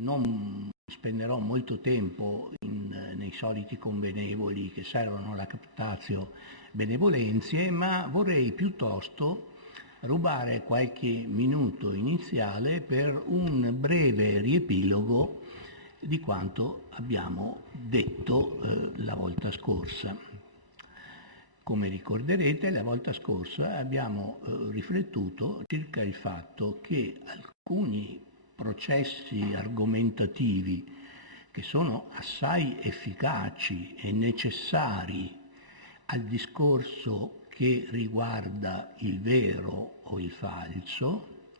non spenderò molto tempo nei soliti convenevoli che servono alla captatio benevolenzie, ma vorrei piuttosto rubare qualche minuto iniziale per un breve riepilogo di quanto abbiamo detto la volta scorsa. Come ricorderete, la volta scorsa abbiamo riflettuto circa il fatto che alcuni processi argomentativi che sono assai efficaci e necessari al discorso che riguarda il vero o il falso,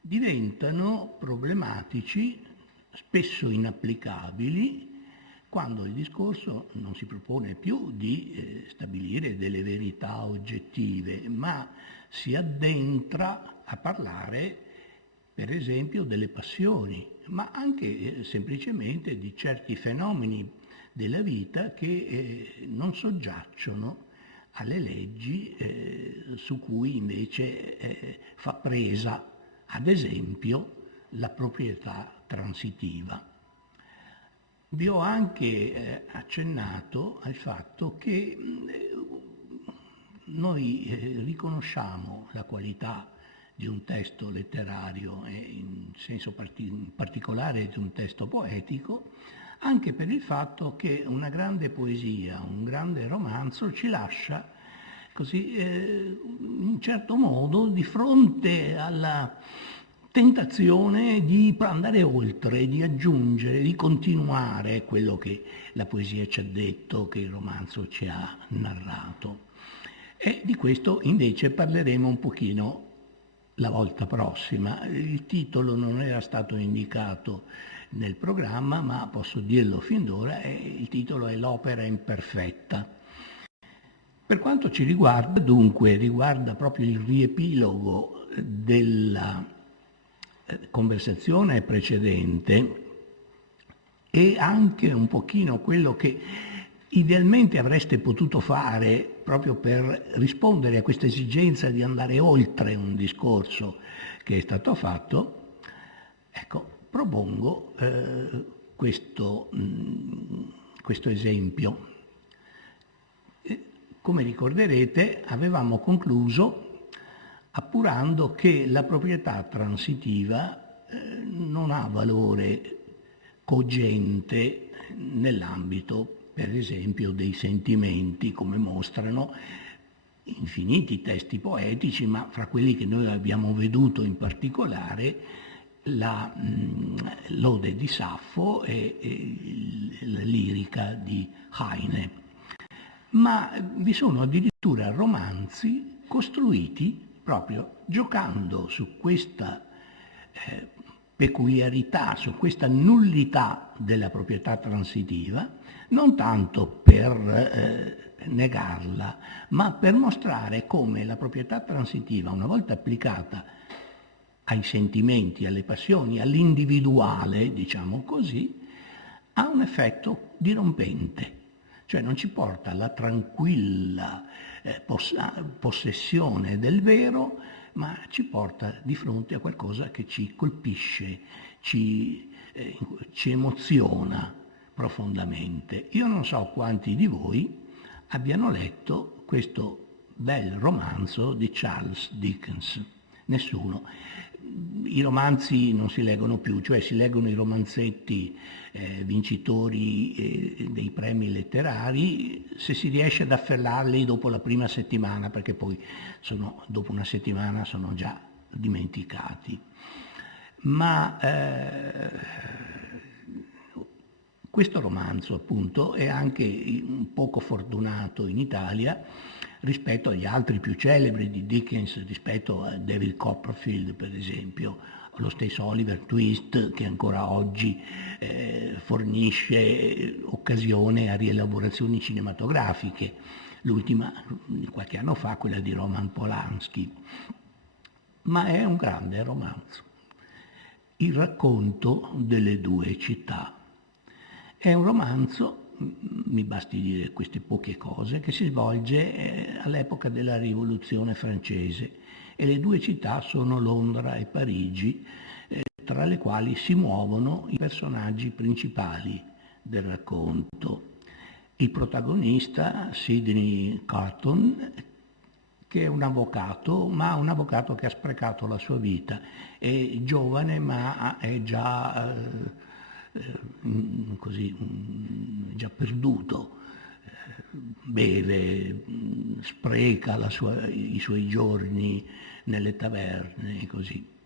diventano problematici, spesso inapplicabili, quando il discorso non si propone più di stabilire delle verità oggettive, ma si addentra a parlare, per esempio, delle passioni, ma anche semplicemente di certi fenomeni della vita che non soggiacciono alle leggi su cui invece fa presa, ad esempio, la proprietà transitiva. Vi ho anche accennato al fatto che noi riconosciamo la qualità di un testo letterario e in senso particolare di un testo poetico, anche per il fatto che una grande poesia, un grande romanzo ci lascia così, in un certo modo, di fronte alla tentazione di andare oltre, di aggiungere, di continuare quello che la poesia ci ha detto, che il romanzo ci ha narrato. E di questo invece parleremo un pochino la volta prossima. Il titolo non era stato indicato nel programma, ma posso dirlo fin d'ora, il titolo è L'opera imperfetta. Per quanto ci riguarda, dunque, riguarda proprio il riepilogo della conversazione precedente e anche un pochino quello che idealmente avreste potuto fare proprio per rispondere a questa esigenza di andare oltre un discorso che è stato fatto. Ecco, propongo questo esempio. Come ricorderete, avevamo concluso appurando che la proprietà transitiva non ha valore cogente nell'ambito, per esempio, dei sentimenti, come mostrano infiniti testi poetici, ma fra quelli che noi abbiamo veduto in particolare la Lode di Saffo e la lirica di Heine. Ma vi sono addirittura romanzi costruiti proprio giocando su questa peculiarità, su questa nullità della proprietà transitiva, non tanto per negarla, ma per mostrare come la proprietà transitiva, una volta applicata ai sentimenti, alle passioni, all'individuale, diciamo così, ha un effetto dirompente. Cioè non ci porta alla tranquilla possessione del vero, ma ci porta di fronte a qualcosa che ci colpisce, ci emoziona profondamente. Io non so quanti di voi abbiano letto questo bel romanzo di Charles Dickens. Nessuno. I romanzi non si leggono più, cioè si leggono i romanzetti vincitori dei premi letterari, se si riesce ad afferrarli dopo la prima settimana, perché poi dopo una settimana sono già dimenticati. Ma questo romanzo, appunto, è anche un poco fortunato in Italia rispetto agli altri più celebri di Dickens, rispetto a David Copperfield, per esempio, o lo stesso Oliver Twist, che ancora oggi fornisce occasione a rielaborazioni cinematografiche. L'ultima, qualche anno fa, quella di Roman Polanski. Ma è un grande romanzo. Il racconto delle due città. È un romanzo, mi basti dire queste poche cose, che si svolge all'epoca della Rivoluzione francese e le due città sono Londra e Parigi, tra le quali si muovono i personaggi principali del racconto. Il protagonista, Sidney Carton, che è un avvocato, ma un avvocato che ha sprecato la sua vita. È giovane, ma è già così, già perduto. Beve, spreca i suoi giorni nelle taverne e così.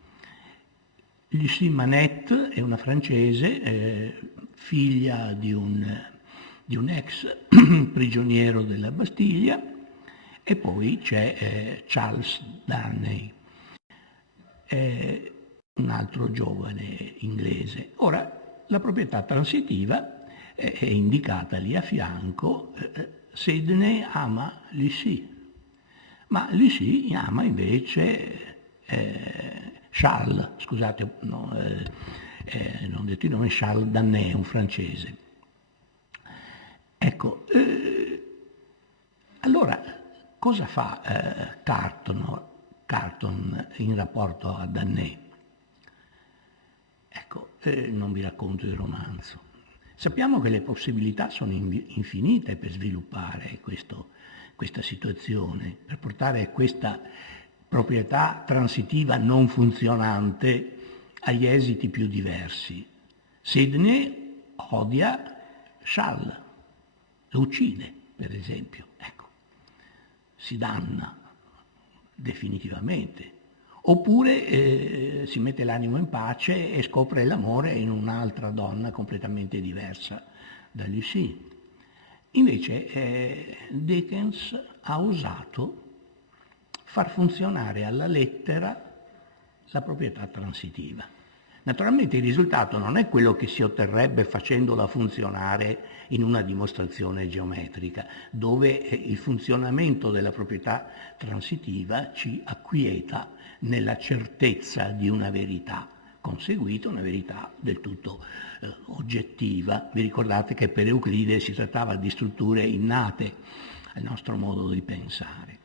Lucie Manette è una francese, figlia di un ex prigioniero della Bastiglia, e poi c'è Charles Darnay, un altro giovane inglese. Ora, la proprietà transitiva è indicata lì a fianco. Sidney ama Lucie, ma Lucie ama invece Charles, scusate, no, non ho detto il nome, Charles Darnay, un francese. Ecco, allora cosa fa Carton in rapporto a Darnay? Ecco, non vi racconto il romanzo. Sappiamo che le possibilità sono infinite per sviluppare questa situazione, per portare questa proprietà transitiva non funzionante agli esiti più diversi. Sidney odia Charles, lo uccide, per esempio, ecco, si danna definitivamente. Oppure si mette l'animo in pace e scopre l'amore in un'altra donna completamente diversa da Lucie. Invece Dickens ha osato far funzionare alla lettera la proprietà transitiva. Naturalmente il risultato non è quello che si otterrebbe facendola funzionare in una dimostrazione geometrica, dove il funzionamento della proprietà transitiva ci acquieta nella certezza di una verità conseguita, una verità del tutto oggettiva. Vi ricordate che per Euclide si trattava di strutture innate al nostro modo di pensare.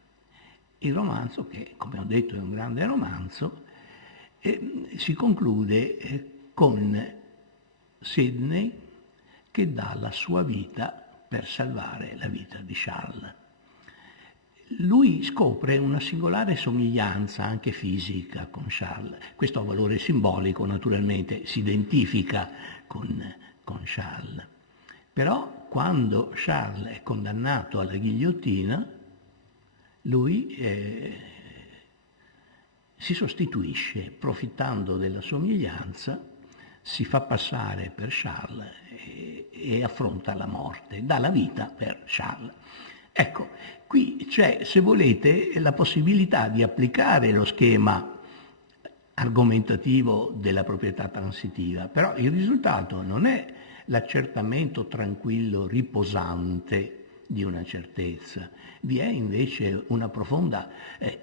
Il romanzo, che come ho detto è un grande romanzo, si conclude con Sidney che dà la sua vita per salvare la vita di Charles. Lui scopre una singolare somiglianza anche fisica con Charles. Questo ha valore simbolico, naturalmente, si identifica con Charles. Però quando Charles è condannato alla ghigliottina, lui si sostituisce, approfittando della somiglianza, si fa passare per Charles e affronta la morte, dà la vita per Charles. Ecco, qui c'è, se volete, la possibilità di applicare lo schema argomentativo della proprietà transitiva, però il risultato non è l'accertamento tranquillo, riposante di una certezza, vi è invece una profonda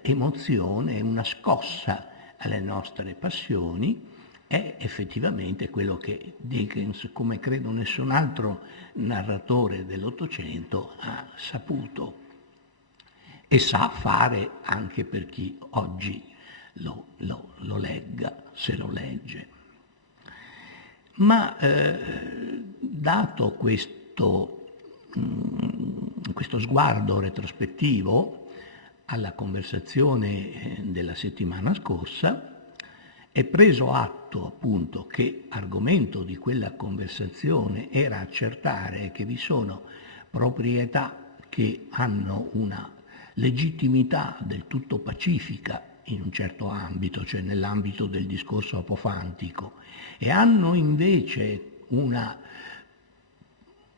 emozione, una scossa alle nostre passioni. È effettivamente quello che Dickens, come credo nessun altro narratore dell'Ottocento, ha saputo e sa fare anche per chi oggi lo legga, se lo legge. Ma dato questo sguardo retrospettivo alla conversazione della settimana scorsa, è preso atto appunto che argomento di quella conversazione era accertare che vi sono proprietà che hanno una legittimità del tutto pacifica in un certo ambito, cioè nell'ambito del discorso apofantico, e hanno invece una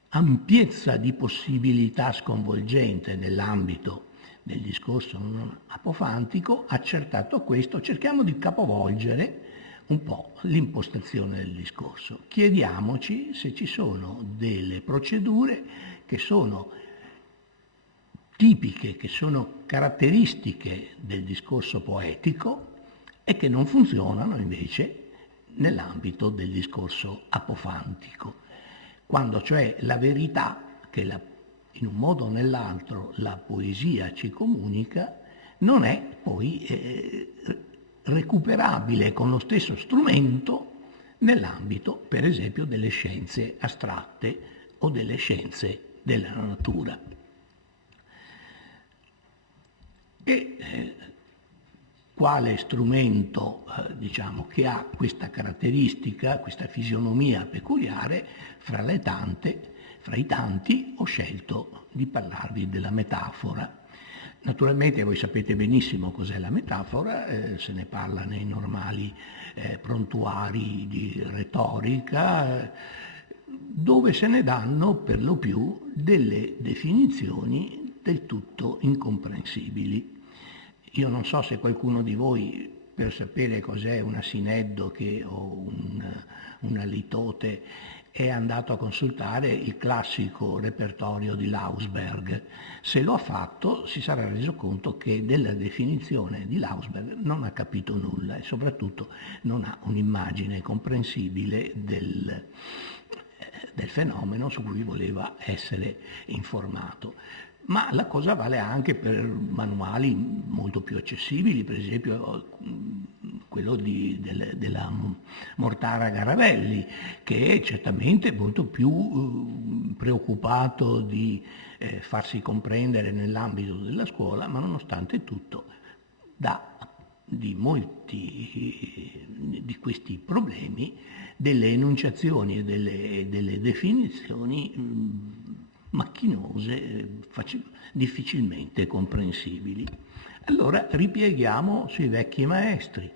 ampiezza di possibilità sconvolgente nell'ambito del discorso non apofantico. Accertato questo, cerchiamo di capovolgere un po' l'impostazione del discorso. Chiediamoci se ci sono delle procedure che sono tipiche, che sono caratteristiche del discorso poetico e che non funzionano invece nell'ambito del discorso apofantico. Quando cioè la verità che in un modo o nell'altro la poesia ci comunica non è poi recuperabile con lo stesso strumento nell'ambito, per esempio, delle scienze astratte o delle scienze della natura. Quale strumento diciamo, che ha questa caratteristica, questa fisionomia peculiare, fra i tanti ho scelto di parlarvi della metafora. Naturalmente voi sapete benissimo cos'è la metafora, se ne parla nei normali prontuari di retorica, dove se ne danno per lo più delle definizioni del tutto incomprensibili. Io non so se qualcuno di voi, per sapere cos'è una sineddoche o una litote, è andato a consultare il classico repertorio di Lausberg. Se lo ha fatto si sarà reso conto che della definizione di Lausberg non ha capito nulla e soprattutto non ha un'immagine comprensibile del fenomeno su cui voleva essere informato. Ma la cosa vale anche per manuali molto più accessibili, per esempio quello della Mortara Garavelli, che è certamente molto più preoccupato di farsi comprendere nell'ambito della scuola, ma nonostante tutto di molti di questi problemi delle enunciazioni e delle definizioni macchinose, difficilmente comprensibili. Allora ripieghiamo sui vecchi maestri,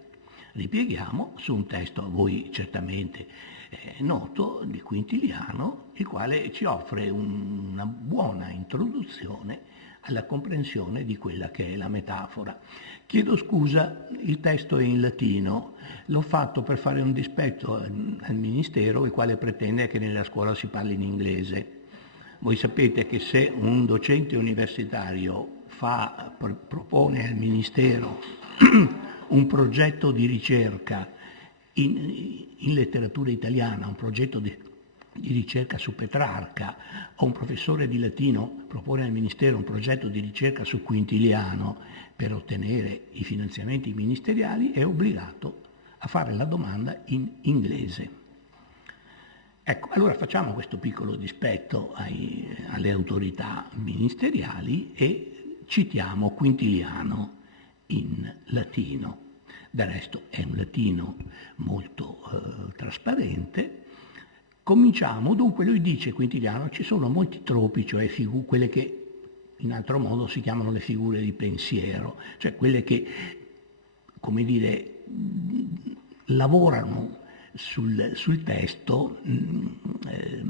ripieghiamo su un testo a voi certamente noto di Quintiliano, il quale ci offre una buona introduzione alla comprensione di quella che è la metafora. Chiedo scusa, il testo è in latino, l'ho fatto per fare un dispetto al Ministero, il quale pretende che nella scuola si parli in inglese. Voi sapete che se un docente universitario propone al Ministero un progetto di ricerca in letteratura italiana, un progetto di ricerca su Petrarca, o un professore di latino propone al Ministero un progetto di ricerca su Quintiliano per ottenere i finanziamenti ministeriali, è obbligato a fare la domanda in inglese. Ecco, allora facciamo questo piccolo dispetto alle autorità ministeriali e citiamo Quintiliano in latino. Del resto è un latino molto trasparente. Cominciamo, dunque lui dice, Quintiliano, ci sono molti tropi, cioè quelle che in altro modo si chiamano le figure di pensiero, cioè quelle che, come dire, lavorano sul testo,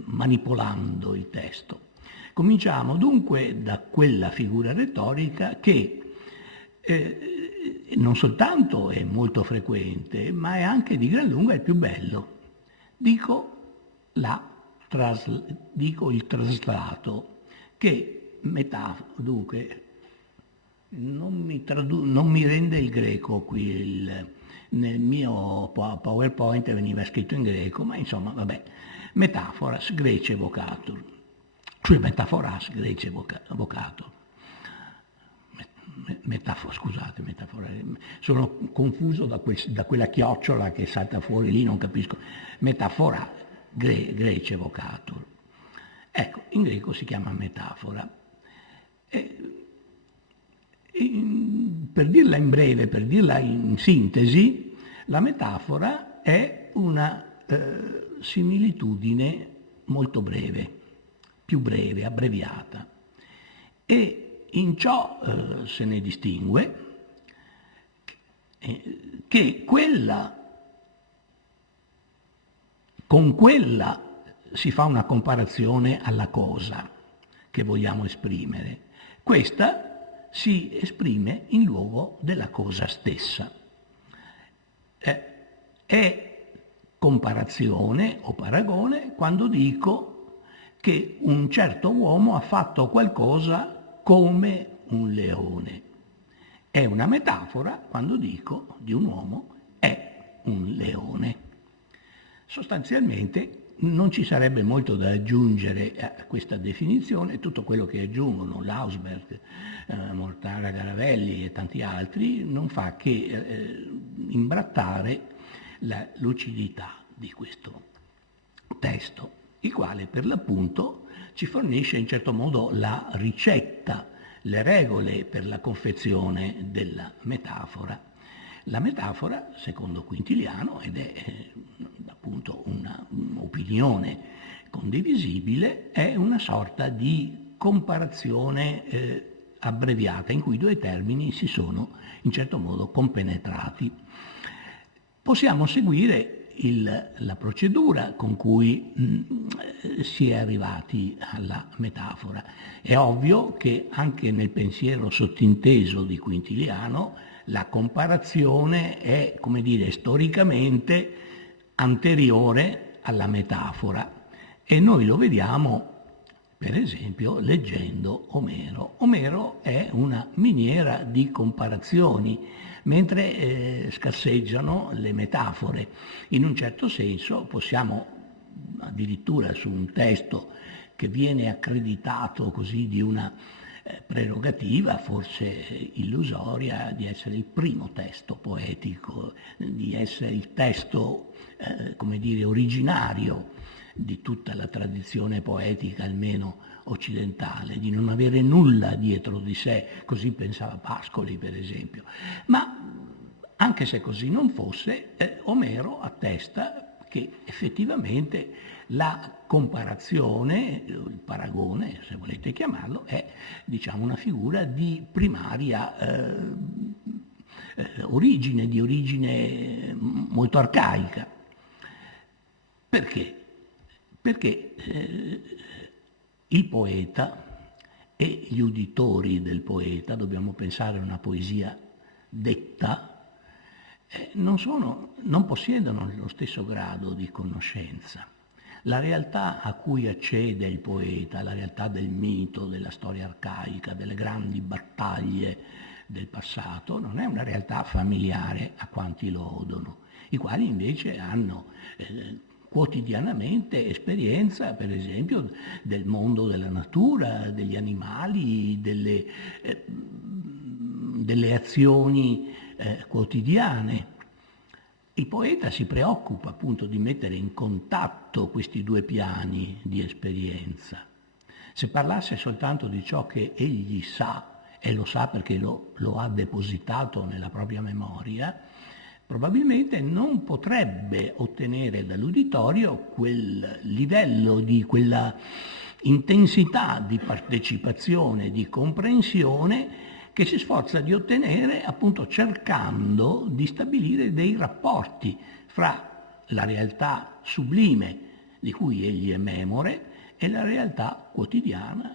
manipolando il testo. Cominciamo dunque da quella figura retorica che non soltanto è molto frequente, ma è anche di gran lunga il più bello. Dico il traslato, che dunque non mi rende il greco qui, nel mio PowerPoint veniva scritto in greco, ma insomma vabbè, metaforas grece vocatur, cioè metaforas grece vocatur. Scusate, sono confuso da quella chiocciola che salta fuori lì, non capisco. Metafora grece vocatur. Ecco, in greco si chiama metafora. Per dirla in breve, per dirla in sintesi, la metafora è una similitudine molto breve, più breve, abbreviata, e in ciò se ne distingue che con quella si fa una comparazione alla cosa che vogliamo esprimere. Questa si esprime in luogo della cosa stessa. È comparazione o paragone quando dico che un certo uomo ha fatto qualcosa come un leone. È una metafora quando dico di un uomo è un leone. Sostanzialmente non ci sarebbe molto da aggiungere a questa definizione, tutto quello che aggiungono Lausberg, Mortara Garavelli e tanti altri, non fa che imbrattare la lucidità di questo testo, il quale per l'appunto ci fornisce in certo modo la ricetta, le regole per la confezione della metafora. La metafora, secondo Quintiliano, ed è appunto un'opinione condivisibile, è una sorta di comparazione abbreviata in cui due termini si sono in certo modo compenetrati. Possiamo seguire la procedura con cui si è arrivati alla metafora. È ovvio che anche nel pensiero sottinteso di Quintiliano la comparazione è, come dire, storicamente anteriore alla metafora e noi lo vediamo per esempio leggendo Omero. Omero è una miniera di comparazioni, mentre scarseggiano le metafore. In un certo senso possiamo addirittura su un testo che viene accreditato così di una prerogativa forse illusoria di essere il primo testo poetico, di essere il testo come dire originario di tutta la tradizione poetica almeno occidentale, di non avere nulla dietro di sé, così pensava Pascoli per esempio. Ma anche se così non fosse, Omero attesta che effettivamente la comparazione, il paragone, se volete chiamarlo, è diciamo una figura di primaria origine, di origine molto arcaica. Perché? Perché il poeta e gli uditori del poeta, dobbiamo pensare a una poesia detta, non possiedono lo stesso grado di conoscenza. La realtà a cui accede il poeta, la realtà del mito, della storia arcaica, delle grandi battaglie del passato, non è una realtà familiare a quanti lo odono, i quali invece hanno quotidianamente esperienza, per esempio, del mondo della natura, degli animali, delle azioni quotidiane. Il poeta si preoccupa appunto di mettere in contatto questi due piani di esperienza. Se parlasse soltanto di ciò che egli sa, e lo sa perché lo ha depositato nella propria memoria, probabilmente non potrebbe ottenere dall'uditorio quel livello di quella intensità di partecipazione, di comprensione che si sforza di ottenere appunto cercando di stabilire dei rapporti fra la realtà sublime di cui egli è memore e la realtà quotidiana,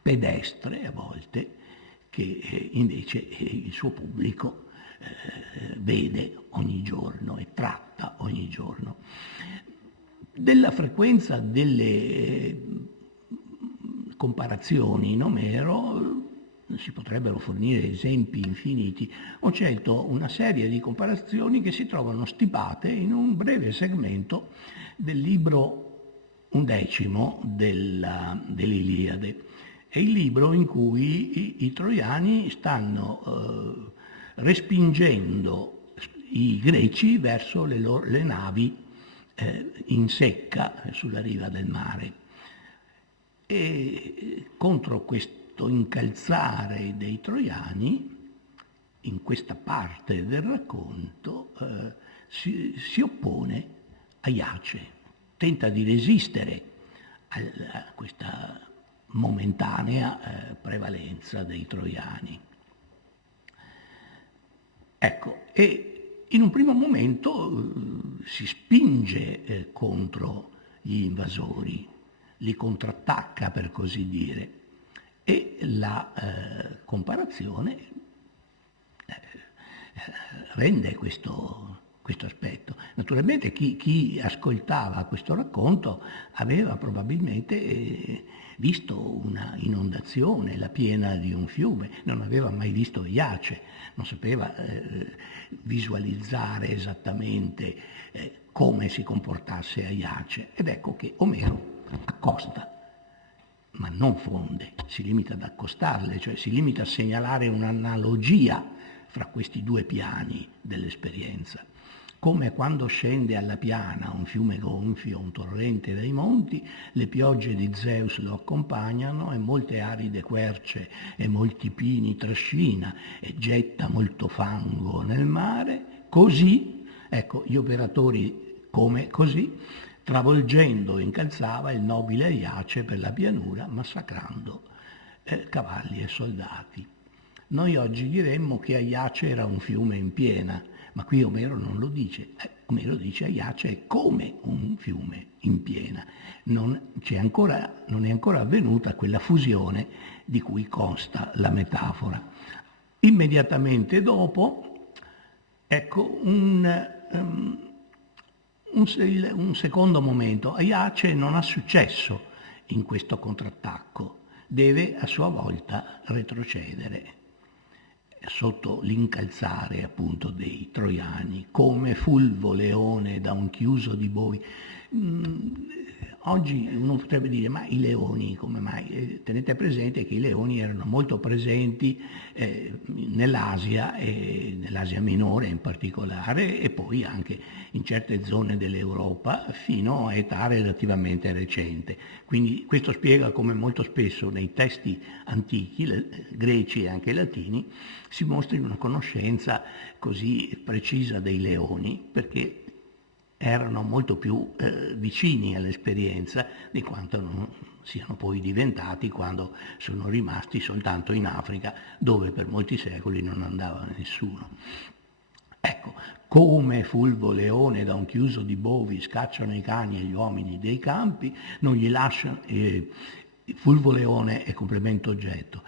pedestre a volte, che invece il suo pubblico vede ogni giorno e tratta ogni giorno. Della frequenza delle comparazioni in Omero si potrebbero fornire esempi infiniti. Ho scelto una serie di comparazioni che si trovano stipate in un breve segmento del libro 11 dell'Iliade. È il libro in cui i troiani stanno respingendo i greci verso le navi in secca sulla riva del mare. E contro questo incalzare dei troiani, in questa parte del racconto, si oppone Aiace, tenta di resistere a questa momentanea prevalenza dei troiani. Ecco, e in un primo momento si spinge contro gli invasori, li contrattacca per così dire, e la comparazione rende questo aspetto. Naturalmente chi ascoltava questo racconto aveva probabilmente visto una inondazione, la piena di un fiume, non aveva mai visto Aiace, non sapeva visualizzare esattamente come si comportasse Aiace. Ed ecco che Omero accosta ma non fonde, si limita ad accostarle, cioè si limita a segnalare un'analogia fra questi due piani dell'esperienza. Come quando scende alla piana un fiume gonfio, un torrente dai monti, le piogge di Zeus lo accompagnano e molte aride querce e molti pini trascina e getta molto fango nel mare, così, ecco, gli operatori come così, travolgendo incalzava il nobile Aiace per la pianura, massacrando cavalli e soldati. Noi oggi diremmo che Aiace era un fiume in piena, ma qui Omero non lo dice. Omero dice Aiace è come un fiume in piena. Non è ancora avvenuta quella fusione di cui consta la metafora. Immediatamente dopo, ecco, un secondo momento. Aiace non ha successo in questo contrattacco, deve a sua volta retrocedere sotto l'incalzare appunto dei troiani, come fulvo leone da un chiuso di boi. Oggi uno potrebbe dire, ma i leoni come mai? Tenete presente che i leoni erano molto presenti nell'Asia, e nell'Asia minore in particolare, e poi anche in certe zone dell'Europa fino a età relativamente recente. Quindi questo spiega come molto spesso nei testi antichi, greci e anche latini, si mostri una conoscenza così precisa dei leoni, perché erano molto più vicini all'esperienza di quanto non siano poi diventati quando sono rimasti soltanto in Africa, dove per molti secoli non andava nessuno. Ecco, come fulvo leone da un chiuso di bovi scacciano i cani e gli uomini dei campi, non gli lasciano, fulvo leone è complemento oggetto,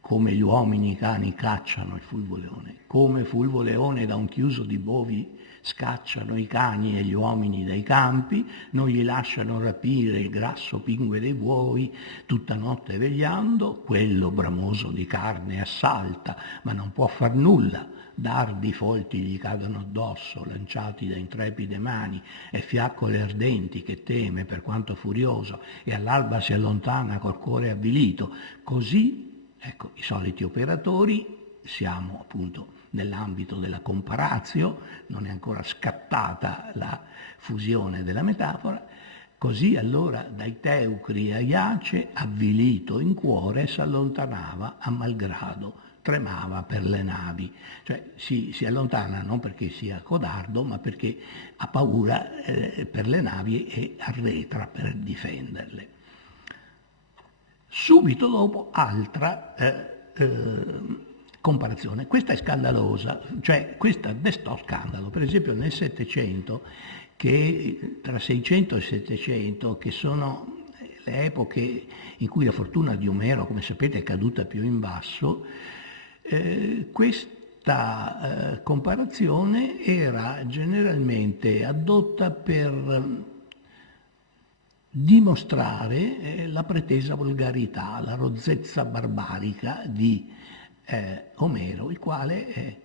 come gli uomini e i cani cacciano il fulvo leone, come fulvo leone da un chiuso di bovi scacciano i cani e gli uomini dai campi, non gli lasciano rapire il grasso pingue dei buoi, tutta notte vegliando, quello bramoso di carne assalta, ma non può far nulla, dardi folti gli cadono addosso, lanciati da intrepide mani, e fiaccole ardenti che teme per quanto furioso, e all'alba si allontana col cuore avvilito. Così, ecco, i soliti operatori, siamo appunto nell'ambito della comparatio, non è ancora scattata la fusione della metafora, così allora dai teucri Aiace, avvilito in cuore, s'allontanava a malgrado, tremava per le navi, cioè si allontana non perché sia codardo, ma perché ha paura per le navi e arretra per difenderle. Subito dopo altra comparazione. Questa è scandalosa, cioè questa destò scandalo. Per esempio nel Settecento, che tra 600 e 700, che sono le epoche in cui la fortuna di Omero, come sapete, è caduta più in basso, questa comparazione era generalmente adotta per dimostrare la pretesa volgarità, la rozzezza barbarica di Omero, il quale,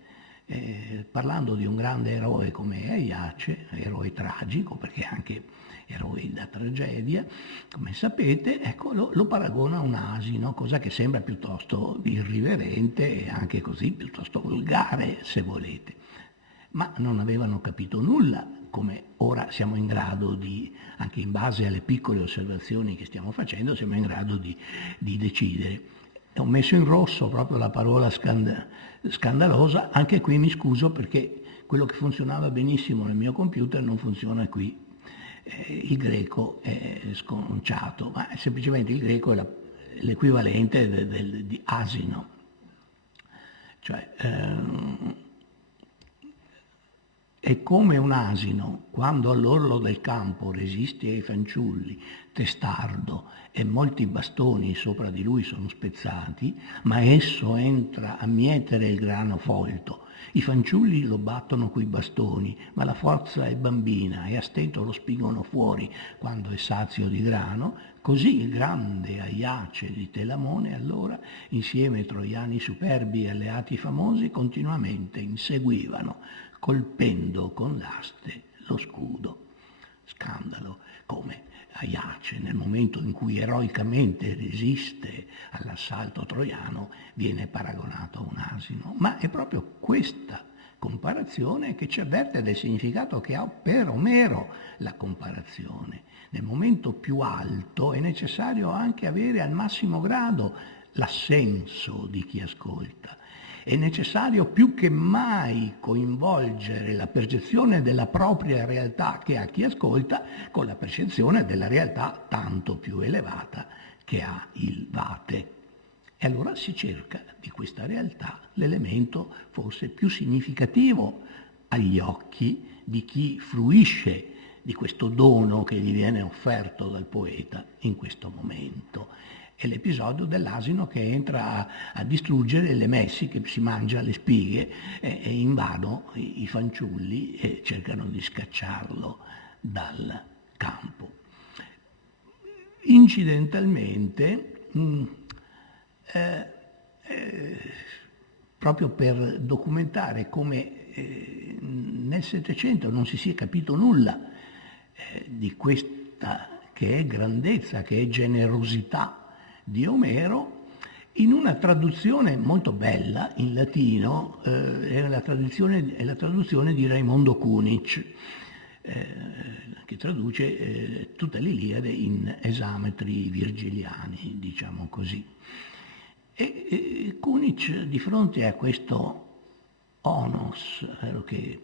parlando di un grande eroe come Aiace, eroe tragico, perché anche eroe da tragedia, come sapete, ecco, lo paragona a un asino, cosa che sembra piuttosto irriverente e anche così piuttosto volgare, se volete. Ma non avevano capito nulla, come ora siamo in grado di, anche in base alle piccole osservazioni che stiamo facendo, siamo in grado di decidere. Ho messo in rosso proprio la parola scandalosa, anche qui mi scuso perché quello che funzionava benissimo nel mio computer non funziona qui. Il greco è sconciato, ma semplicemente il greco è l'equivalente di asino. Cioè, è come un asino, quando all'orlo del campo resiste ai fanciulli, testardo, e molti bastoni sopra di lui sono spezzati, ma esso entra a mietere il grano folto. I fanciulli lo battono coi bastoni, ma la forza è bambina e a stento lo spingono fuori quando è sazio di grano. Così il grande Aiace di Telamone allora, insieme ai troiani superbi e alleati famosi, continuamente inseguivano, colpendo con l'aste lo scudo. Scandalo, come? Aiace, nel momento in cui eroicamente resiste all'assalto troiano, viene paragonato a un asino. Ma è proprio questa comparazione che ci avverte del significato che ha per Omero la comparazione. Nel momento più alto è necessario anche avere al massimo grado l'assenso di chi ascolta. È necessario più che mai coinvolgere la percezione della propria realtà che ha chi ascolta con la percezione della realtà tanto più elevata che ha il vate. E allora si cerca di questa realtà l'elemento forse più significativo agli occhi di chi fruisce di questo dono che gli viene offerto dal poeta in questo momento. È l'episodio dell'asino che entra a distruggere le messi, che si mangia le spighe e invadono i fanciulli e cercano di scacciarlo dal campo. Incidentalmente, proprio per documentare come nel Settecento non si sia capito nulla di questa che è grandezza, che è generosità di Omero, in una traduzione molto bella in latino, è la traduzione di Raimondo Cunic, che traduce tutta l'Iliade in esametri virgiliani, diciamo così. E Cunic, di fronte a questo onos che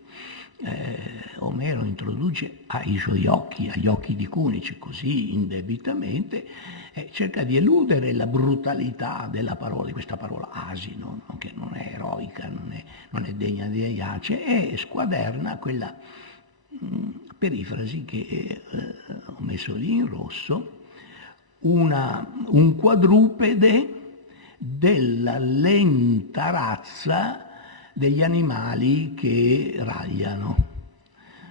Omero introduce ai suoi occhi, agli occhi di Cunic, così indebitamente, cerca di eludere la brutalità della parola, di questa parola asino, no? Che non è eroica, non è degna di Aiace, e squaderna quella perifrasi che ho messo lì in rosso, un quadrupede della lenta razza degli animali che ragliano.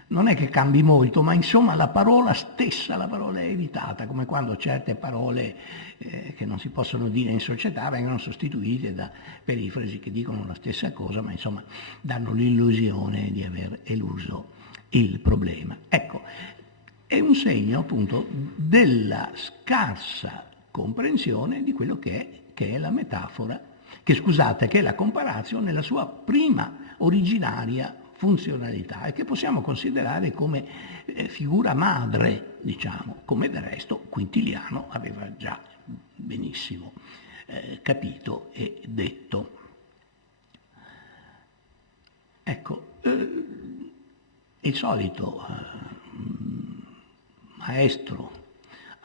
Non è che cambi molto, ma insomma la parola stessa, la parola è evitata, come quando certe parole che non si possono dire in società vengono sostituite da perifrasi che dicono la stessa cosa, ma insomma danno l'illusione di aver eluso il problema. Ecco, è un segno appunto della scarsa comprensione di quello che è la metafora, che è la comparatio nella sua prima originaria funzionalità e che possiamo considerare come figura madre, diciamo, come del resto Quintiliano aveva già benissimo capito e detto. Ecco, il solito maestro,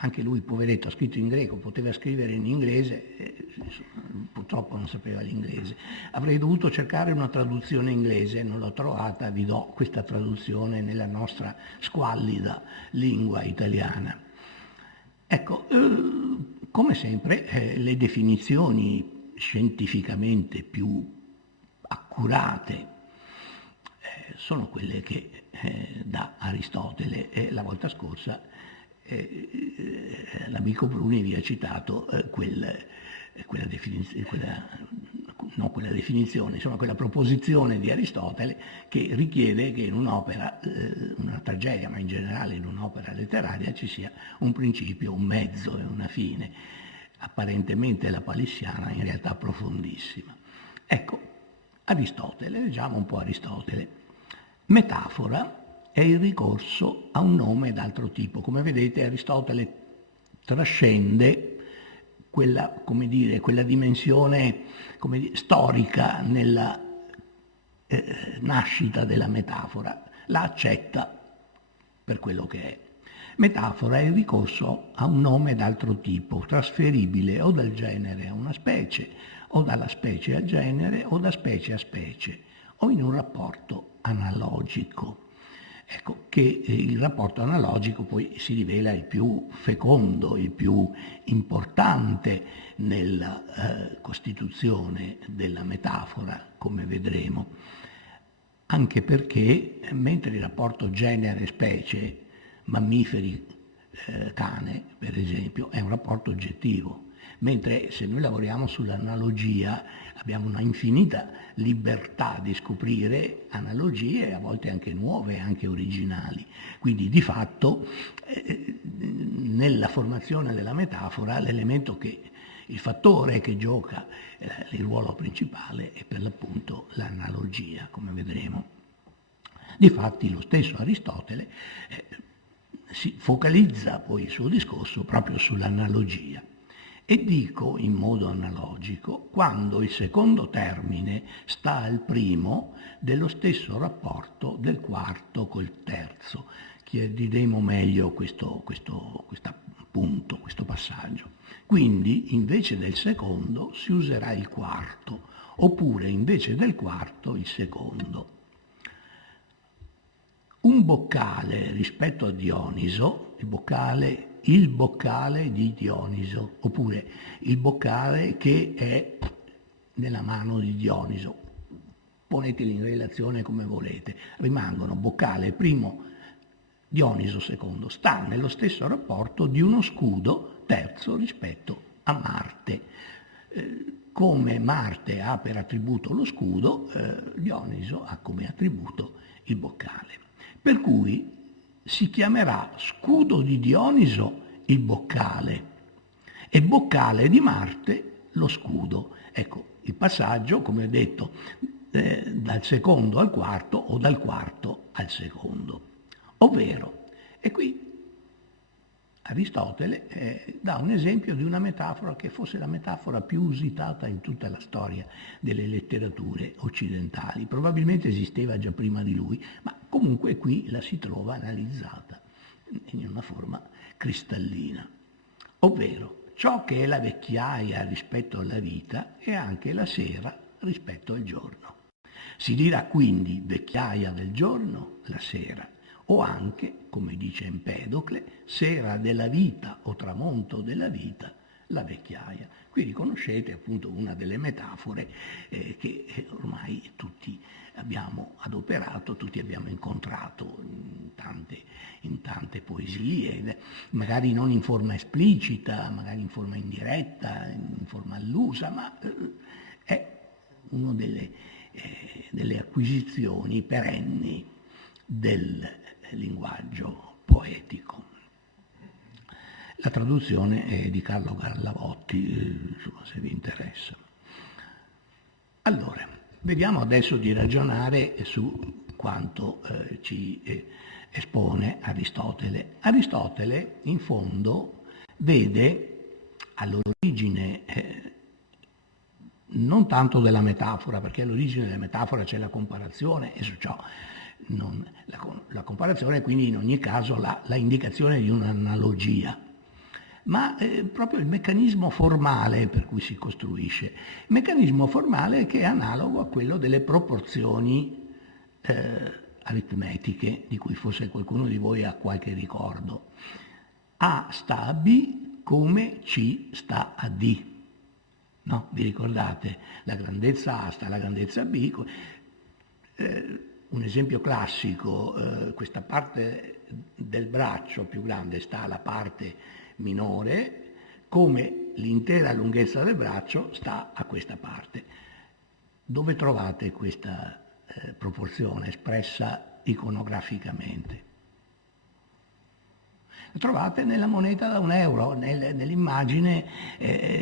anche lui poveretto ha scritto in greco, poteva scrivere in inglese, purtroppo non sapeva l'inglese. Avrei dovuto cercare una traduzione inglese, non l'ho trovata, vi do questa traduzione nella nostra squallida lingua italiana. Ecco, come sempre le definizioni scientificamente più accurate sono quelle che dà Aristotele, e la volta scorsa l'amico Bruni vi ha citato quella definizione, insomma quella proposizione di Aristotele che richiede che in un'opera, una tragedia, ma in generale in un'opera letteraria ci sia un principio, un mezzo e una fine, apparentemente lapalissiana, in realtà profondissima. Ecco, Aristotele, leggiamo un po' Aristotele. Metafora è il ricorso a un nome d'altro tipo. Come vedete Aristotele trascende quella dimensione storica nella nascita della metafora, la accetta per quello che è. Metafora è il ricorso a un nome d'altro tipo, trasferibile o dal genere a una specie, o dalla specie al genere, o da specie a specie, o in un rapporto analogico. Ecco, che il rapporto analogico poi si rivela il più fecondo, il più importante nella costituzione della metafora, come vedremo, anche perché mentre il rapporto genere-specie, mammiferi, cane per esempio, è un rapporto oggettivo, mentre se noi lavoriamo sull'analogia abbiamo una infinita libertà di scoprire analogie, a volte anche nuove, anche originali. Quindi di fatto nella formazione della metafora l'elemento che il fattore che gioca il ruolo principale è per l'appunto l'analogia, come vedremo. Difatti lo stesso Aristotele si focalizza poi il suo discorso proprio sull'analogia. E dico in modo analogico quando il secondo termine sta al primo dello stesso rapporto del quarto col terzo. Chiariremo meglio questo punto, questo passaggio. Quindi invece del secondo si userà il quarto, oppure invece del quarto il secondo. Un boccale rispetto a Dioniso, il boccale di Dioniso, oppure il boccale che è nella mano di Dioniso. Poneteli in relazione come volete. Rimangono boccale primo, Dioniso secondo. Sta nello stesso rapporto di uno scudo terzo rispetto a Marte. Come Marte ha per attributo lo scudo, Dioniso ha come attributo il boccale. Per cui si chiamerà scudo di Dioniso il boccale e boccale di Marte lo scudo. Ecco, il passaggio, come ho detto, dal secondo al quarto o dal quarto al secondo. Ovvero, e qui Aristotele dà un esempio di una metafora che fosse la metafora più usitata in tutta la storia delle letterature occidentali. Probabilmente esisteva già prima di lui, ma comunque qui la si trova analizzata in una forma cristallina. Ovvero, ciò che è la vecchiaia rispetto alla vita è anche la sera rispetto al giorno. Si dirà quindi vecchiaia del giorno la sera, o anche, come dice Empedocle, sera della vita o tramonto della vita, la vecchiaia. Qui riconoscete appunto una delle metafore che ormai tutti abbiamo adoperato, tutti abbiamo incontrato in tante poesie, magari non in forma esplicita, magari in forma indiretta, in forma allusa, ma è una delle acquisizioni perenni del linguaggio poetico. La traduzione è di Carlo Garlavotti, se vi interessa. Allora, vediamo adesso di ragionare su quanto ci espone Aristotele. Aristotele, in fondo, vede all'origine non tanto della metafora, perché all'origine della metafora c'è la comparazione e su ciò la comparazione, quindi in ogni caso la indicazione di un'analogia, ma proprio il meccanismo formale per cui si costruisce, il meccanismo formale che è analogo a quello delle proporzioni aritmetiche, di cui forse qualcuno di voi ha qualche ricordo. A sta a B come C sta a D. No? Vi ricordate? La grandezza A sta alla grandezza B. Un esempio classico, questa parte del braccio più grande sta alla parte minore, come l'intera lunghezza del braccio sta a questa parte. Dove trovate questa proporzione espressa iconograficamente? La trovate nella moneta da €1, nell'immagine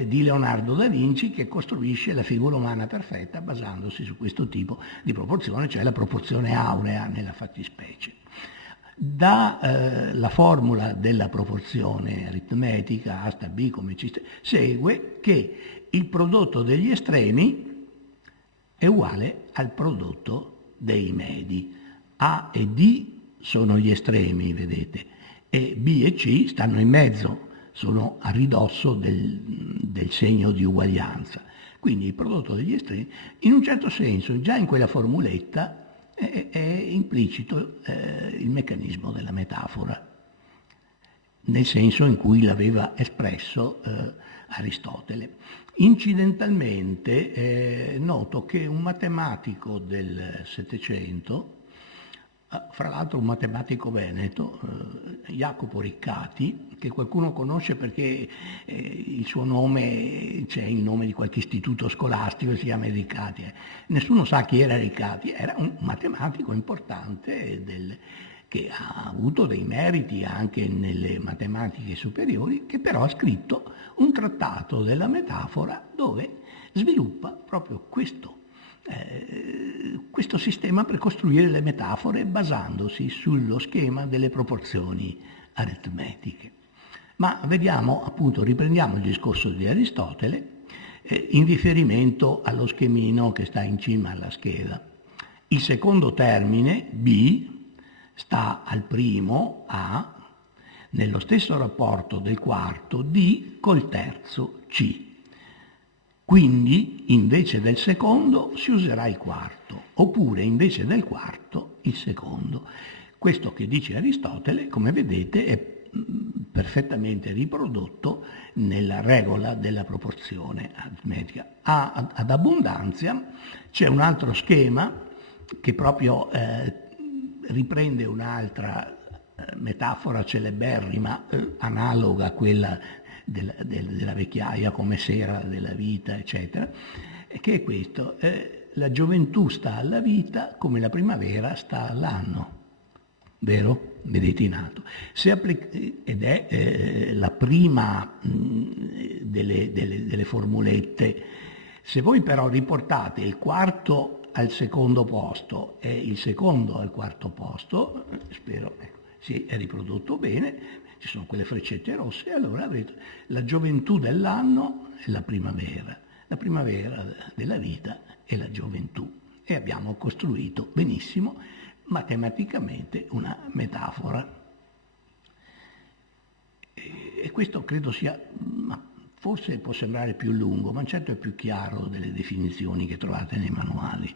di Leonardo da Vinci che costruisce la figura umana perfetta basandosi su questo tipo di proporzione, cioè la proporzione aurea nella fattispecie. La formula della proporzione aritmetica A sta B come C sta, segue che il prodotto degli estremi è uguale al prodotto dei medi. A e D sono gli estremi, vedete, e B e C stanno in mezzo, sono a ridosso del segno di uguaglianza. Quindi il prodotto degli estremi, in un certo senso, già in quella formuletta è implicito il meccanismo della metafora, nel senso in cui l'aveva espresso Aristotele. Incidentalmente noto che un matematico del Settecento Fra l'altro un matematico veneto, Jacopo Riccati, che qualcuno conosce perché il suo nome, c'è il nome di qualche istituto scolastico, si chiama Riccati. Nessuno sa chi era Riccati, era un matematico importante che ha avuto dei meriti anche nelle matematiche superiori, che però ha scritto un trattato della metafora dove sviluppa proprio questo sistema per costruire le metafore basandosi sullo schema delle proporzioni aritmetiche. Ma vediamo, appunto, riprendiamo il discorso di Aristotele in riferimento allo schemino che sta in cima alla scheda. Il secondo termine, B, sta al primo, A, nello stesso rapporto del quarto, D, col terzo, C. Quindi invece del secondo si userà il quarto, oppure invece del quarto il secondo. Questo che dice Aristotele, come vedete, è perfettamente riprodotto nella regola della proporzione aritmetica. Ad abbondanza c'è un altro schema che proprio riprende un'altra metafora celeberrima, analoga a quella della vecchiaia come sera della vita, eccetera, che è questo: la gioventù sta alla vita come la primavera sta all'anno, vero? Vedete in alto. Ed è la prima delle formulette. Se voi però riportate il quarto al secondo posto e il secondo al quarto posto, spero si è riprodotto bene, ci sono quelle freccette rosse, allora avrete la gioventù dell'anno e la primavera della vita e la gioventù. E abbiamo costruito benissimo matematicamente una metafora. E questo credo sia, forse può sembrare più lungo, ma certo è più chiaro delle definizioni che trovate nei manuali.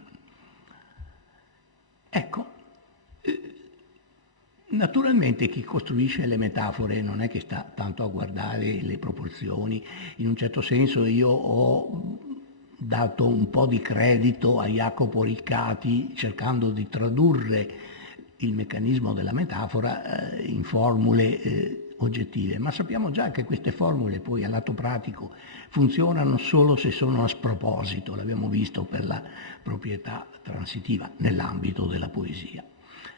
Ecco, naturalmente chi costruisce le metafore non è che sta tanto a guardare le proporzioni. In un certo senso io ho dato un po' di credito a Jacopo Riccati cercando di tradurre il meccanismo della metafora in formule oggettive, ma sappiamo già che queste formule poi al lato pratico funzionano solo se sono a sproposito, l'abbiamo visto per la proprietà transitiva nell'ambito della poesia.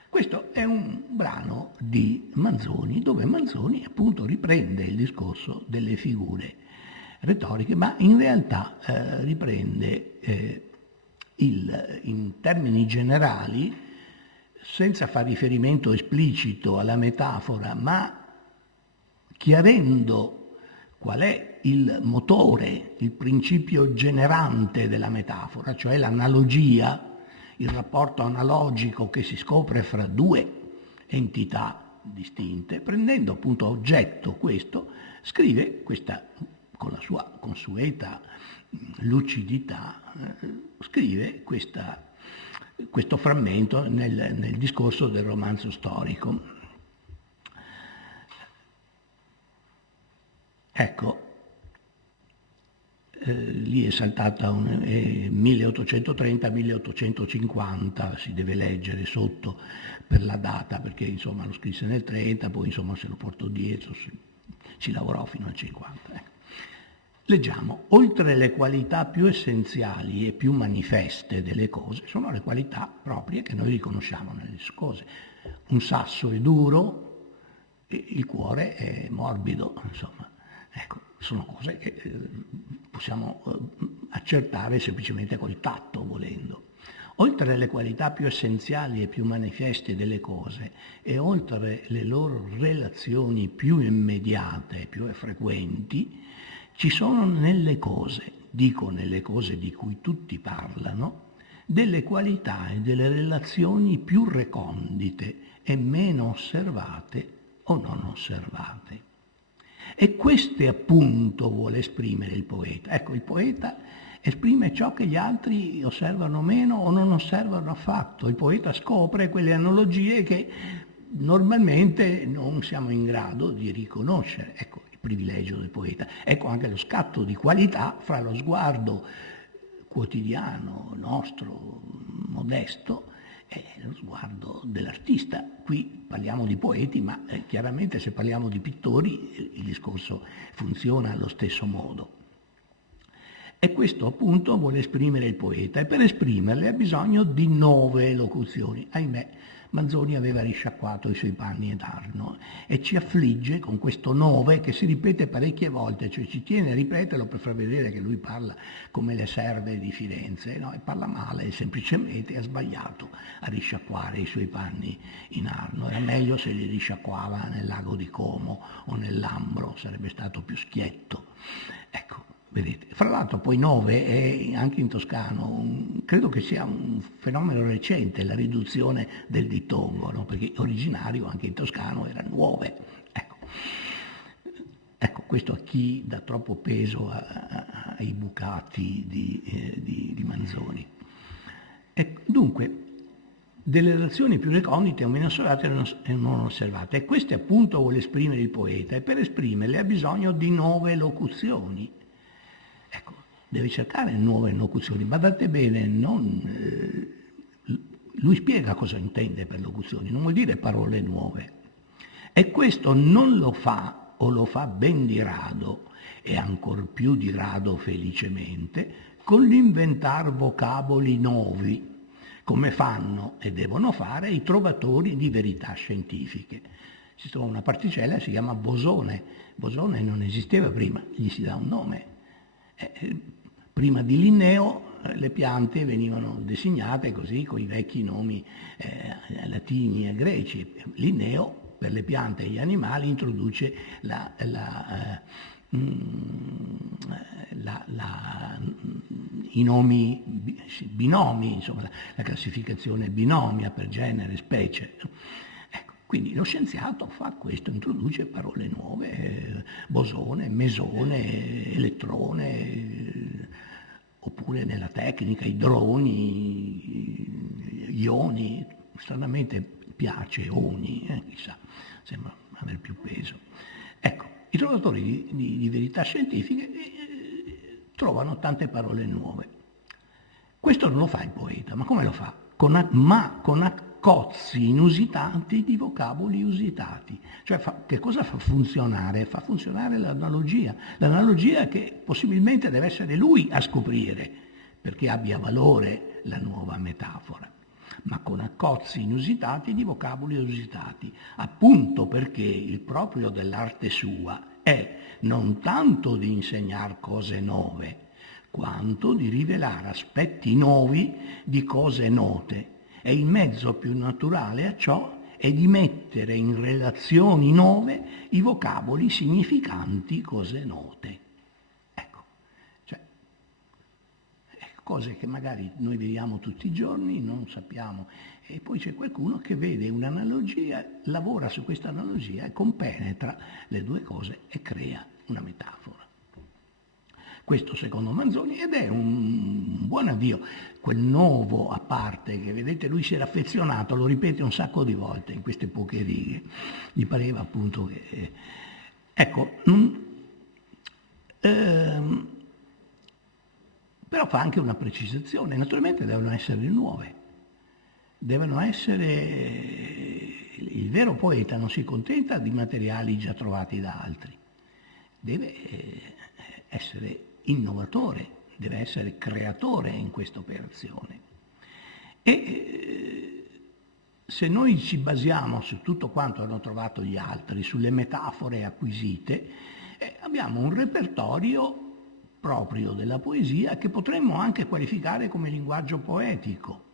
Questo è un brano di Manzoni, dove Manzoni appunto riprende il discorso delle figure retoriche, ma in realtà riprende in termini generali, senza far riferimento esplicito alla metafora, ma chiarendo qual è il motore, il principio generante della metafora, cioè l'analogia, il rapporto analogico che si scopre fra due entità distinte, prendendo appunto oggetto questo, scrive questa, con la sua consueta lucidità, scrive questo frammento nel discorso del romanzo storico. Ecco, lì è saltata 1830-1850, si deve leggere sotto per la data, perché insomma lo scrisse nel 30, poi insomma se lo portò dietro, ci lavorò fino al 50. Ecco. Leggiamo: oltre le qualità più essenziali e più manifeste delle cose, sono le qualità proprie che noi riconosciamo nelle cose. Un sasso è duro, e il cuore è morbido, insomma. Ecco, sono cose che possiamo accertare semplicemente col tatto, volendo. Oltre le qualità più essenziali e più manifeste delle cose e oltre le loro relazioni più immediate, più frequenti, ci sono nelle cose, dico nelle cose di cui tutti parlano, delle qualità e delle relazioni più recondite e meno osservate o non osservate. E queste appunto vuole esprimere il poeta. Ecco, il poeta esprime ciò che gli altri osservano meno o non osservano affatto. Il poeta scopre quelle analogie che normalmente non siamo in grado di riconoscere. Ecco il privilegio del poeta. Ecco anche lo scatto di qualità fra lo sguardo quotidiano, nostro, modesto, è lo sguardo dell'artista. Qui parliamo di poeti, ma chiaramente se parliamo di pittori il discorso funziona allo stesso modo. E questo appunto vuole esprimere il poeta, e per esprimerle ha bisogno di 9 locuzioni. Ahimè, Manzoni aveva risciacquato i suoi panni ed Arno e ci affligge con questo 9 che si ripete parecchie volte, cioè ci tiene a ripeterlo per far vedere che lui parla come le serve di Firenze, no? E parla male, semplicemente ha sbagliato a risciacquare i suoi panni in Arno. Era meglio se li risciacquava nel lago di Como o nell'Ambro, sarebbe stato più schietto. Ecco. Vedete. Fra l'altro poi 9 è anche in toscano, credo che sia un fenomeno recente la riduzione del dittongo, no? Perché originario anche in toscano era 9. Ecco, questo a chi dà troppo peso ai bucati di Manzoni. Dunque, delle relazioni più recondite o meno osservate e non osservate, e queste appunto vuole esprimere il poeta, e per esprimerle ha bisogno di 9 locuzioni. Ecco, deve cercare nuove locuzioni, badate bene, lui spiega cosa intende per locuzioni, non vuol dire parole nuove. E questo non lo fa, o lo fa ben di rado, e ancor più di rado felicemente, con l'inventar vocaboli nuovi, come fanno e devono fare i trovatori di verità scientifiche. Si trova una particella che si chiama bosone. Bosone non esisteva prima, gli si dà un nome. Prima di Linneo le piante venivano designate così con i vecchi nomi latini e greci. Linneo per le piante e gli animali introduce i nomi binomi, insomma la classificazione binomia per genere, specie. Quindi lo scienziato fa questo, introduce parole nuove, bosone, mesone, elettrone, oppure nella tecnica i droni, ioni, stranamente piace oni, chissà, sembra avere più peso. Ecco, i trovatori di verità scientifiche trovano tante parole nuove. Questo non lo fa il poeta, ma come lo fa? Con accozzi inusitati di vocaboli usitati. Cioè che cosa fa funzionare? Fa funzionare l'analogia che possibilmente deve essere lui a scoprire, perché abbia valore la nuova metafora, ma con accozzi inusitati di vocaboli usitati, appunto perché il proprio dell'arte sua è non tanto di insegnar cose nuove, quanto di rivelare aspetti nuovi di cose note, e il mezzo più naturale a ciò è di mettere in relazioni nuove i vocaboli significanti cose note. Ecco, cioè, cose che magari noi vediamo tutti i giorni, non sappiamo, e poi c'è qualcuno che vede un'analogia, lavora su questa analogia e compenetra le due cose e crea una metafora. Questo secondo Manzoni, ed è un buon avvio, quel nuovo a parte che vedete lui si era affezionato, lo ripete un sacco di volte in queste poche righe, gli pareva appunto che... Ecco, però fa anche una precisazione, naturalmente devono essere nuove, devono essere... Il vero poeta non si contenta di materiali già trovati da altri, deve essere innovatore, deve essere creatore in questa operazione. E se noi ci basiamo su tutto quanto hanno trovato gli altri, sulle metafore acquisite, abbiamo un repertorio proprio della poesia che potremmo anche qualificare come linguaggio poetico,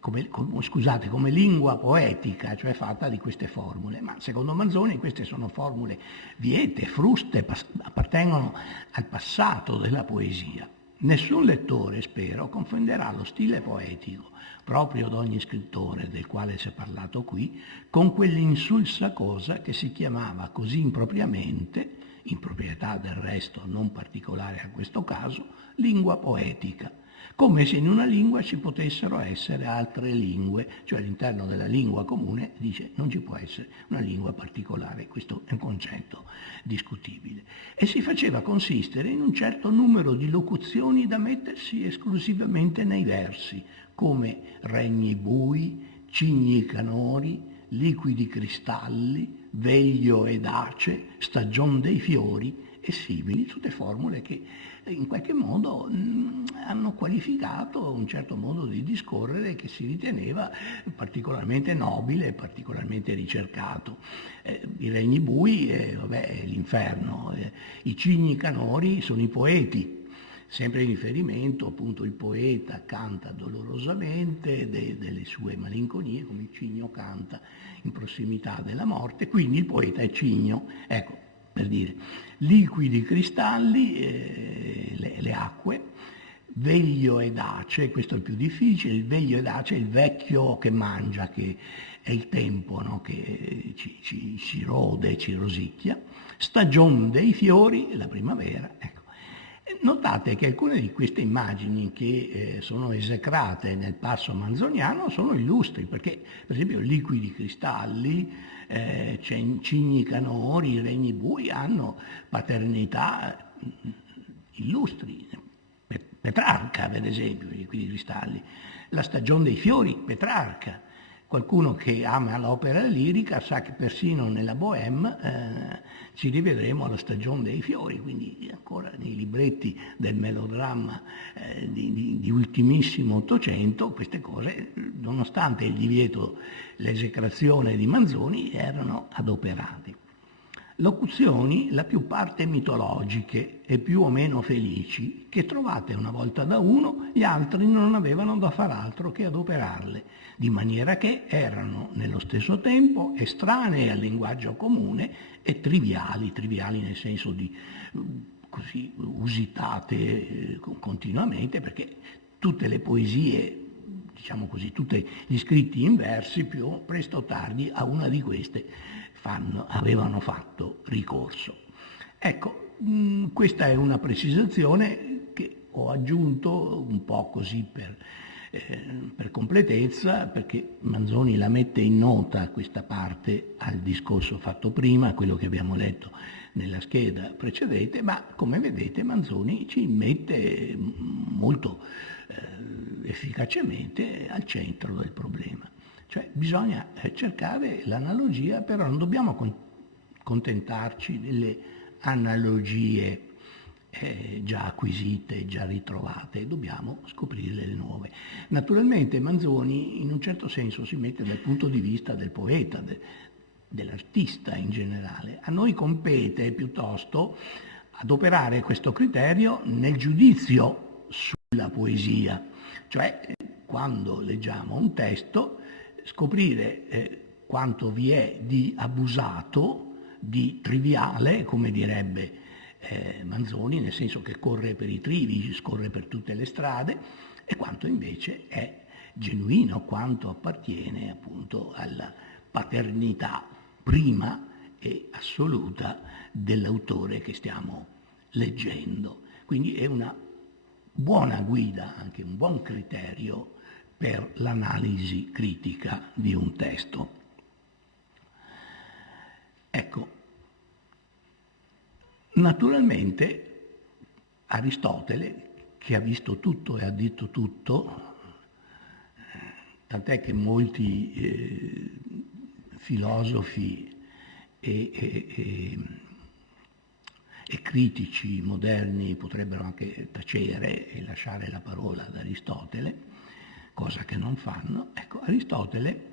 come lingua poetica, cioè fatta di queste formule, ma secondo Manzoni queste sono formule viete, fruste, appartengono al passato della poesia. Nessun lettore, spero, confonderà lo stile poetico proprio di ogni scrittore del quale si è parlato qui con quell'insulsa cosa che si chiamava così impropriamente, in proprietà del resto non particolare a questo caso, lingua poetica, come se in una lingua ci potessero essere altre lingue, cioè all'interno della lingua comune dice non ci può essere una lingua particolare, questo è un concetto discutibile. E si faceva consistere in un certo numero di locuzioni da mettersi esclusivamente nei versi, come regni bui, cigni canori, liquidi cristalli, veglio ed ace, stagion dei fiori e simili, tutte formule che in qualche modo hanno qualificato un certo modo di discorrere che si riteneva particolarmente nobile e particolarmente ricercato. I regni bui, vabbè, è l'inferno, i cigni canori sono i poeti, sempre in riferimento appunto il poeta canta dolorosamente delle sue malinconie, come il cigno canta in prossimità della morte, quindi il poeta è cigno, ecco, per dire, liquidi cristalli, le acque, veglio ed ace, questo è il più difficile, il veglio ed ace è il vecchio che mangia, che è il tempo, no? Che ci rode, ci rosicchia, stagion dei fiori, la primavera, ecco. Notate che alcune di queste immagini che sono esecrate nel passo manzoniano sono illustri, perché per esempio liquidi cristalli, cigni canori, regni bui hanno paternità illustri. Petrarca, per esempio, i liquidi cristalli. La stagione dei fiori, Petrarca. Qualcuno che ama l'opera lirica sa che persino nella Bohème ci rivedremo alla stagione dei fiori, quindi ancora nei libretti del melodramma di ultimissimo Ottocento queste cose, nonostante il divieto, l'esecrazione di Manzoni, erano adoperate. Locuzioni la più parte mitologiche e più o meno felici, che trovate una volta da uno, gli altri non avevano da far altro che adoperarle, di maniera che erano nello stesso tempo estranee al linguaggio comune e triviali nel senso di così usitate continuamente, perché tutte le poesie, diciamo così, tutti gli scritti in versi, più presto o tardi a una di queste avevano fatto ricorso. Ecco, questa è una precisazione che ho aggiunto un po' così per completezza, perché Manzoni la mette in nota questa parte al discorso fatto prima, a quello che abbiamo letto nella scheda precedente, ma come vedete Manzoni ci mette molto efficacemente al centro del problema. Cioè bisogna cercare l'analogia, però non dobbiamo contentarci delle analogie già acquisite, già ritrovate, dobbiamo scoprire le nuove. Naturalmente Manzoni in un certo senso si mette dal punto di vista del poeta, dell'artista in generale. A noi compete piuttosto adoperare questo criterio nel giudizio sulla poesia, cioè quando leggiamo un testo scoprire quanto vi è di abusato, di triviale, come direbbe Manzoni, nel senso che corre per i trivi, scorre per tutte le strade, e quanto invece è genuino, quanto appartiene appunto alla paternità prima e assoluta dell'autore che stiamo leggendo. Quindi è una buona guida, anche un buon criterio per l'analisi critica di un testo. Ecco, naturalmente Aristotele, che ha visto tutto e ha detto tutto, tant'è che molti filosofi e critici moderni potrebbero anche tacere e lasciare la parola ad Aristotele, cosa che non fanno. Ecco, Aristotele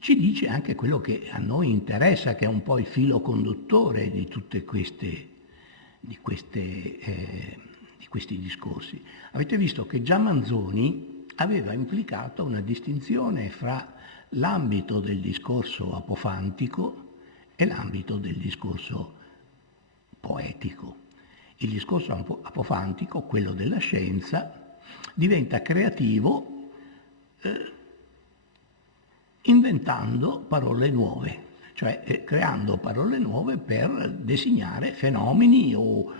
ci dice anche quello che a noi interessa, che è un po' il filo conduttore di tutte di questi discorsi. Avete visto che già Manzoni aveva implicato una distinzione fra l'ambito del discorso apofantico e l'ambito del discorso poetico. Il discorso apofantico, quello della scienza, diventa creativo inventando parole nuove, cioè creando parole nuove per designare fenomeni o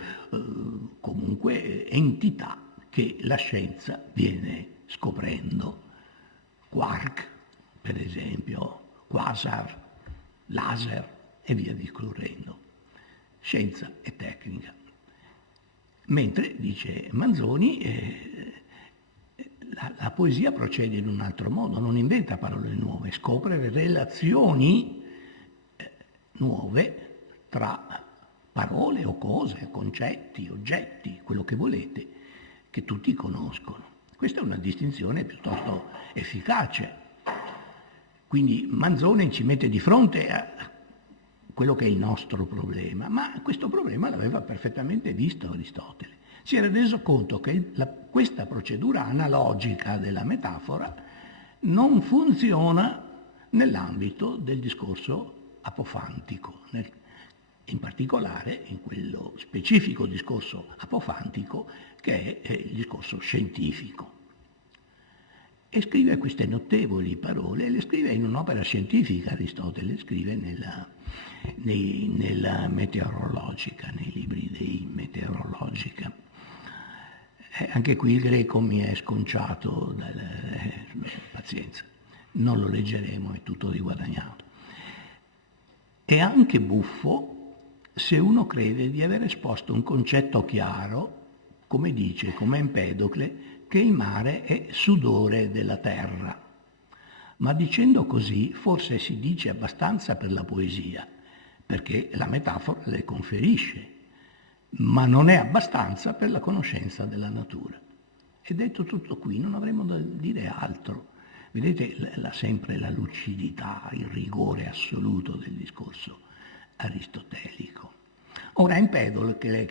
comunque entità che la scienza viene scoprendo. Quark, per esempio, quasar, laser e via discorrendo. Scienza e tecnica. Mentre, dice Manzoni, la poesia procede in un altro modo, non inventa parole nuove, scopre relazioni nuove tra parole o cose, concetti, oggetti, quello che volete, che tutti conoscono. Questa è una distinzione piuttosto efficace. Quindi Manzoni ci mette di fronte a quello che è il nostro problema, ma questo problema l'aveva perfettamente visto Aristotele. Si era reso conto che questa procedura analogica della metafora non funziona nell'ambito del discorso apofantico, in particolare in quello specifico discorso apofantico che è il discorso scientifico. E scrive queste notevoli parole, e le scrive in un'opera scientifica, Aristotele scrive nella meteorologica, nei libri dei meteorologica. Anche qui il greco mi è sconciato, pazienza, non lo leggeremo, è tutto riguadagnato. È anche buffo se uno crede di aver esposto un concetto chiaro, come dice, come Empedocle, che il mare è sudore della terra. Ma dicendo così forse si dice abbastanza per la poesia, perché la metafora le conferisce, ma non è abbastanza per la conoscenza della natura. E detto tutto qui, non avremo da dire altro. Vedete sempre la lucidità, il rigore assoluto del discorso aristotelico. Ora Empedocle,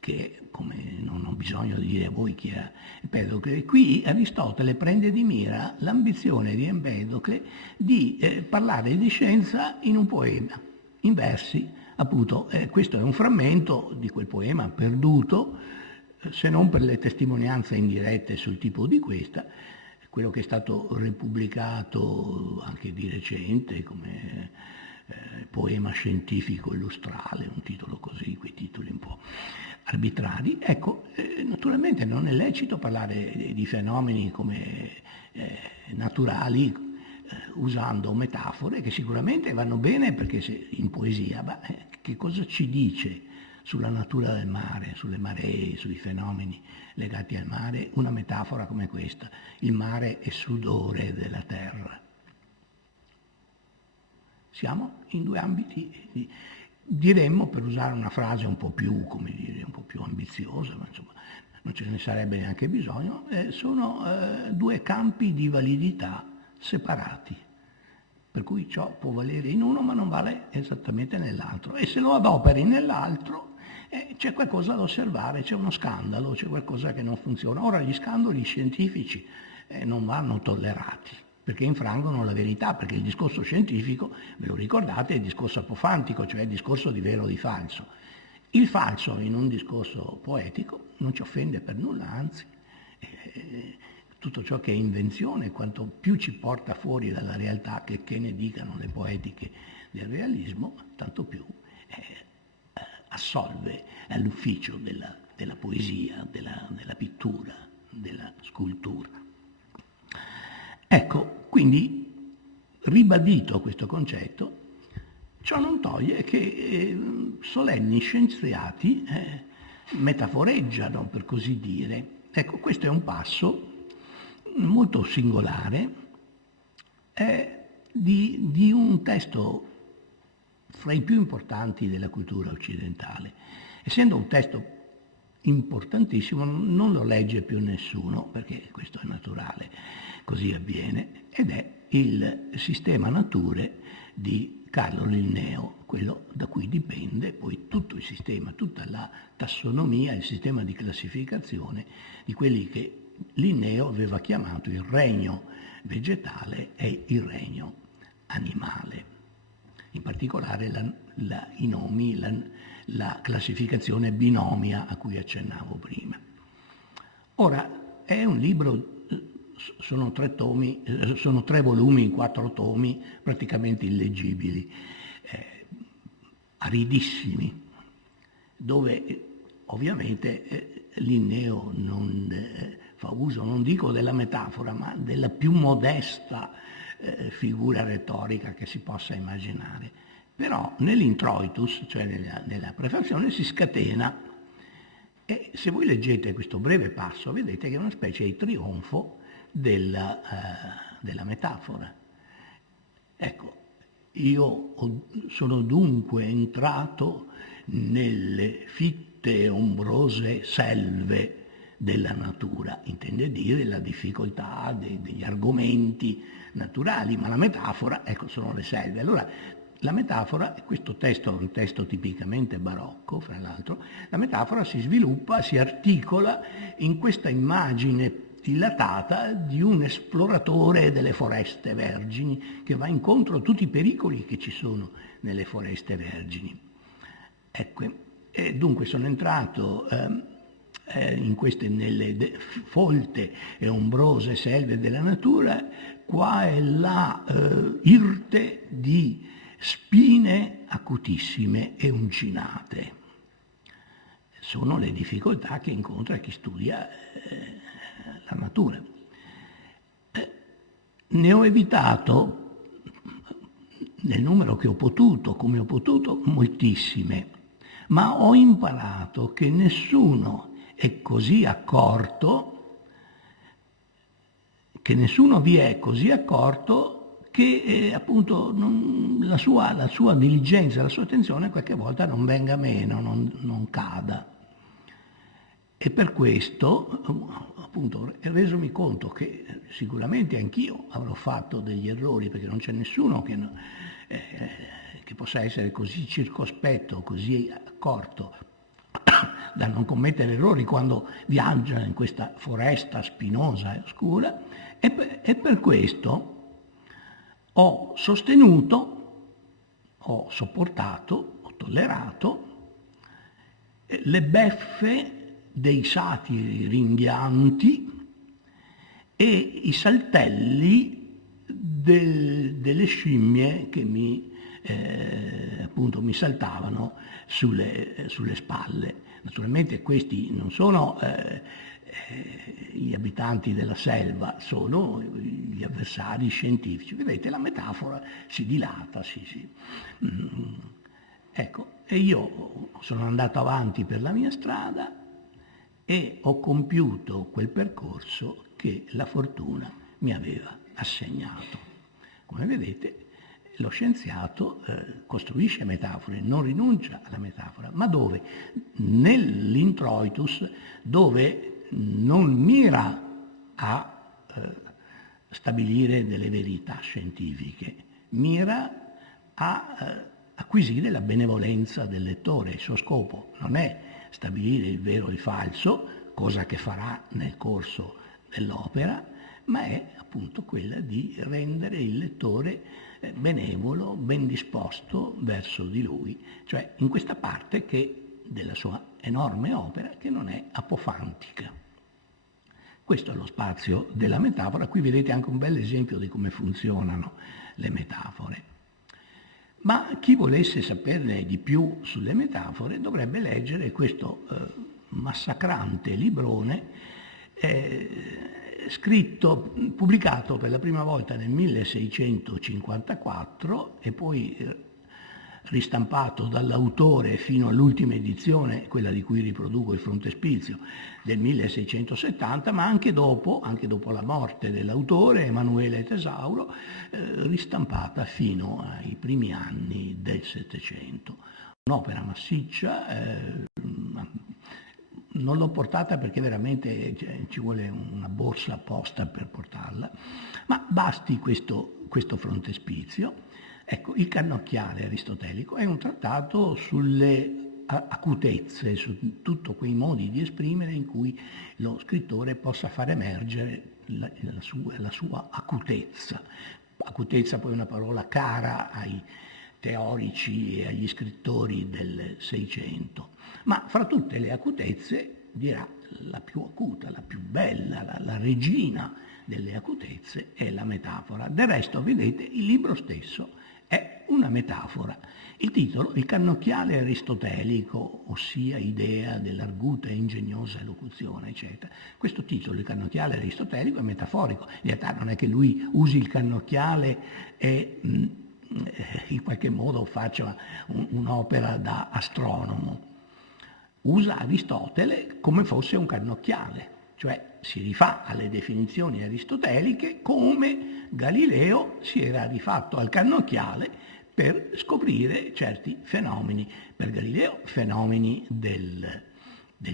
che come non ho bisogno di dire a voi chi è Empedocle, qui Aristotele prende di mira l'ambizione di Empedocle di parlare di scienza in un poema, in versi, appunto. Questo è un frammento di quel poema perduto, se non per le testimonianze indirette sul tipo di questa, quello che è stato repubblicato anche di recente come poema scientifico illustrale, un titolo così, quei titoli un po' arbitrari. Ecco, naturalmente non è lecito parlare di fenomeni come naturali usando metafore che sicuramente vanno bene perché in poesia, ma che cosa ci dice sulla natura del mare, sulle maree, sui fenomeni legati al mare, una metafora come questa? Il mare è sudore della terra. Siamo in due ambiti, diremmo, per usare una frase un po' più, come dire, un po' più ambiziosa, ma insomma non ce ne sarebbe neanche bisogno, sono due campi di validità separati, per cui ciò può valere in uno ma non vale esattamente nell'altro, e se lo adoperi nell'altro c'è qualcosa da osservare, c'è uno scandalo, c'è qualcosa che non funziona. Ora gli scandali scientifici non vanno tollerati, perché infrangono la verità, perché il discorso scientifico, ve lo ricordate, è il discorso apofantico, cioè il discorso di vero o di falso. Il falso in un discorso poetico non ci offende per nulla, anzi, tutto ciò che è invenzione, quanto più ci porta fuori dalla realtà, che ne dicano le poetiche del realismo, tanto più assolve all'ufficio della poesia, della pittura, della scultura. Ecco, quindi ribadito questo concetto, ciò non toglie che solenni scienziati metaforeggiano, per così dire. Ecco, questo è un passo molto singolare di un testo fra i più importanti della cultura occidentale. Essendo un testo importantissimo, non lo legge più nessuno, perché questo è naturale, così avviene, ed è il Sistema Naturae di Carlo Linneo, quello da cui dipende poi tutto il sistema, tutta la tassonomia, il sistema di classificazione di quelli che Linneo aveva chiamato il regno vegetale e il regno animale. In particolare i nomi, la classificazione binomia a cui accennavo prima. Ora, è un libro, sono 3 volumi in 4 tomi, praticamente illeggibili. aridissimi, dove ovviamente Linneo non fa uso, non dico della metafora, ma della più modesta figura retorica che si possa immaginare. Però nell'introitus, cioè nella prefazione, si scatena, e se voi leggete questo breve passo vedete che è una specie di trionfo della metafora. Ecco, io sono dunque entrato nelle fitte e ombrose selve della natura, intende dire la difficoltà degli argomenti naturali, ma la metafora, ecco, sono le selve. Allora, la metafora, questo testo è un testo tipicamente barocco, fra l'altro, la metafora si sviluppa, si articola in questa immagine dilatata di un esploratore delle foreste vergini che va incontro a tutti i pericoli che ci sono nelle foreste vergini. Ecco, e dunque sono entrato nelle folte e ombrose selve della natura, qua e là irte di spine acutissime e uncinate. Sono le difficoltà che incontra chi studia la natura. Ne ho evitato, nel numero che ho potuto, come ho potuto, moltissime, ma ho imparato che nessuno è così accorto, che nessuno vi è così accorto che appunto la sua diligenza, la sua attenzione qualche volta non venga meno, non cada. E per questo, appunto, resomi conto che sicuramente anch'io avrò fatto degli errori, perché non c'è nessuno che possa essere così circospetto, così accorto da non commettere errori quando viaggia in questa foresta spinosa e oscura, e per questo ho sostenuto, ho sopportato, ho tollerato le beffe dei satiri ringhianti e i saltelli delle scimmie che appunto mi saltavano sulle spalle. Naturalmente questi non sono gli abitanti della selva, sono gli avversari scientifici. Vedete, la metafora si dilata, Ecco, e io sono andato avanti per la mia strada e ho compiuto quel percorso che la fortuna mi aveva assegnato. Come vedete, lo scienziato costruisce metafore, non rinuncia alla metafora, ma dove? Nell'introitus, dove non mira a stabilire delle verità scientifiche, mira a acquisire la benevolenza del lettore. Il suo scopo non è stabilire il vero e il falso, cosa che farà nel corso dell'opera, ma è appunto quella di rendere il lettore benevolo, ben disposto verso di lui, cioè in questa parte della sua enorme opera che non è apofantica. Questo è lo spazio della metafora. Qui vedete anche un bel esempio di come funzionano le metafore. Ma chi volesse saperne di più sulle metafore dovrebbe leggere questo massacrante librone pubblicato per la prima volta nel 1654 e poi ristampato dall'autore fino all'ultima edizione, quella di cui riproduco il frontespizio, del 1670, ma anche dopo la morte dell'autore, Emanuele Tesauro, ristampata fino ai primi anni del Settecento. Un'opera massiccia, non l'ho portata perché veramente ci vuole una borsa apposta per portarla, ma basti questo frontespizio. Ecco, il Cannocchiale aristotelico è un trattato sulle acutezze, su tutti quei modi di esprimere in cui lo scrittore possa far emergere la sua acutezza. Acutezza poi è una parola cara ai teorici e agli scrittori del Seicento, ma fra tutte le acutezze dirà la più acuta, la più bella, la regina delle acutezze è la metafora. Del resto, vedete, il libro stesso è una metafora. Il titolo, il cannocchiale aristotelico, ossia idea dell'arguta e ingegnosa elocuzione, eccetera. Questo titolo, il cannocchiale aristotelico, è metaforico. In realtà non è che lui usi il cannocchiale e in qualche modo faccia un'opera da astronomo. Usa Aristotele come fosse un cannocchiale, cioè si rifà alle definizioni aristoteliche come Galileo si era rifatto al cannocchiale per scoprire certi fenomeni. Per Galileo fenomeni del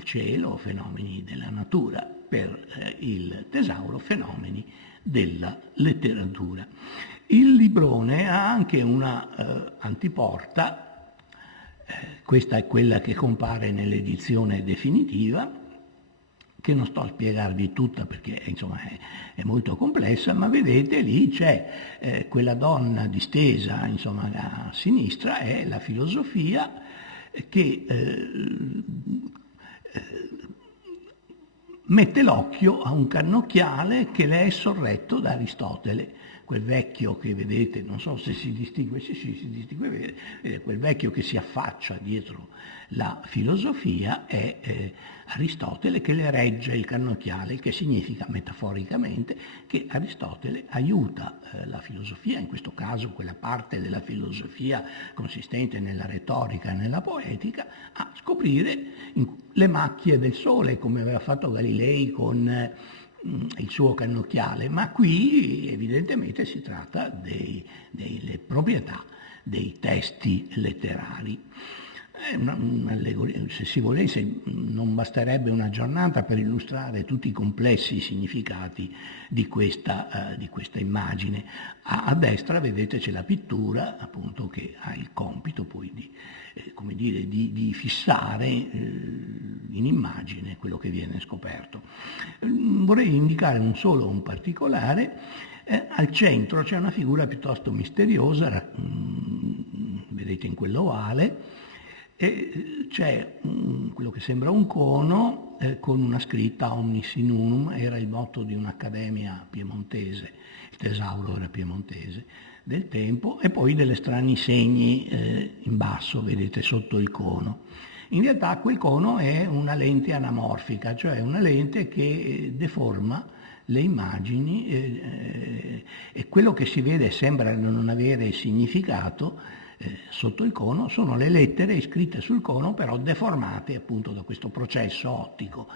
cielo, fenomeni della natura, per il Tesauro fenomeni della letteratura. Il librone ha anche una antiporta, questa è quella che compare nell'edizione definitiva, che non sto a spiegarvi tutta perché insomma è molto complessa, ma vedete lì c'è quella donna distesa insomma a sinistra, è la filosofia che mette l'occhio a un cannocchiale che le è sorretto da Aristotele, quel vecchio che vedete, non so se si distingue, sì, si distingue, vedete, quel vecchio che si affaccia dietro la filosofia è Aristotele che le regge il cannocchiale, il che significa metaforicamente che Aristotele aiuta la filosofia, in questo caso quella parte della filosofia consistente nella retorica e nella poetica, a scoprire le macchie del sole, come aveva fatto Galilei con il suo cannocchiale, ma qui evidentemente si tratta delle proprietà dei testi letterari. Se si volesse non basterebbe una giornata per illustrare tutti i complessi significati di questa immagine. A destra vedete c'è la pittura appunto che ha il compito poi di fissare in immagine quello che viene scoperto. Vorrei indicare un particolare. Al centro c'è una figura piuttosto misteriosa, vedete in quell'ovale, e c'è quello che sembra un cono con una scritta Omnis in unum, era il motto di un'accademia piemontese, il Tesauro era piemontese del tempo, e poi delle strani segni in basso, vedete sotto il cono. In realtà quel cono è una lente anamorfica, cioè una lente che deforma le immagini e quello che si vede sembra non avere significato. Sotto il cono sono le lettere scritte sul cono, però deformate appunto da questo processo ottico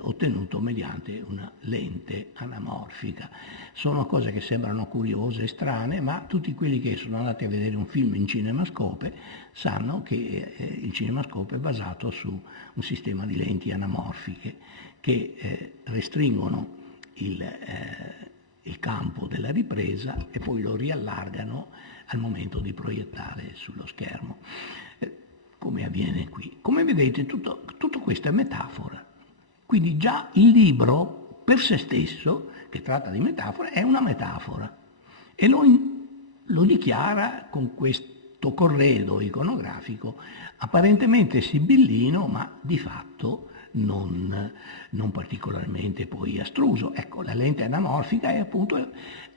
ottenuto mediante una lente anamorfica. Sono cose che sembrano curiose e strane, ma tutti quelli che sono andati a vedere un film in cinemascope sanno che il cinemascope è basato su un sistema di lenti anamorfiche che restringono il campo della ripresa e poi lo riallargano al momento di proiettare sullo schermo, come avviene qui. Come vedete tutto questo è metafora, quindi già il libro per se stesso, che tratta di metafora, è una metafora e lo dichiara con questo corredo iconografico apparentemente sibillino, ma di fatto non particolarmente poi astruso. Ecco, la lente anamorfica è appunto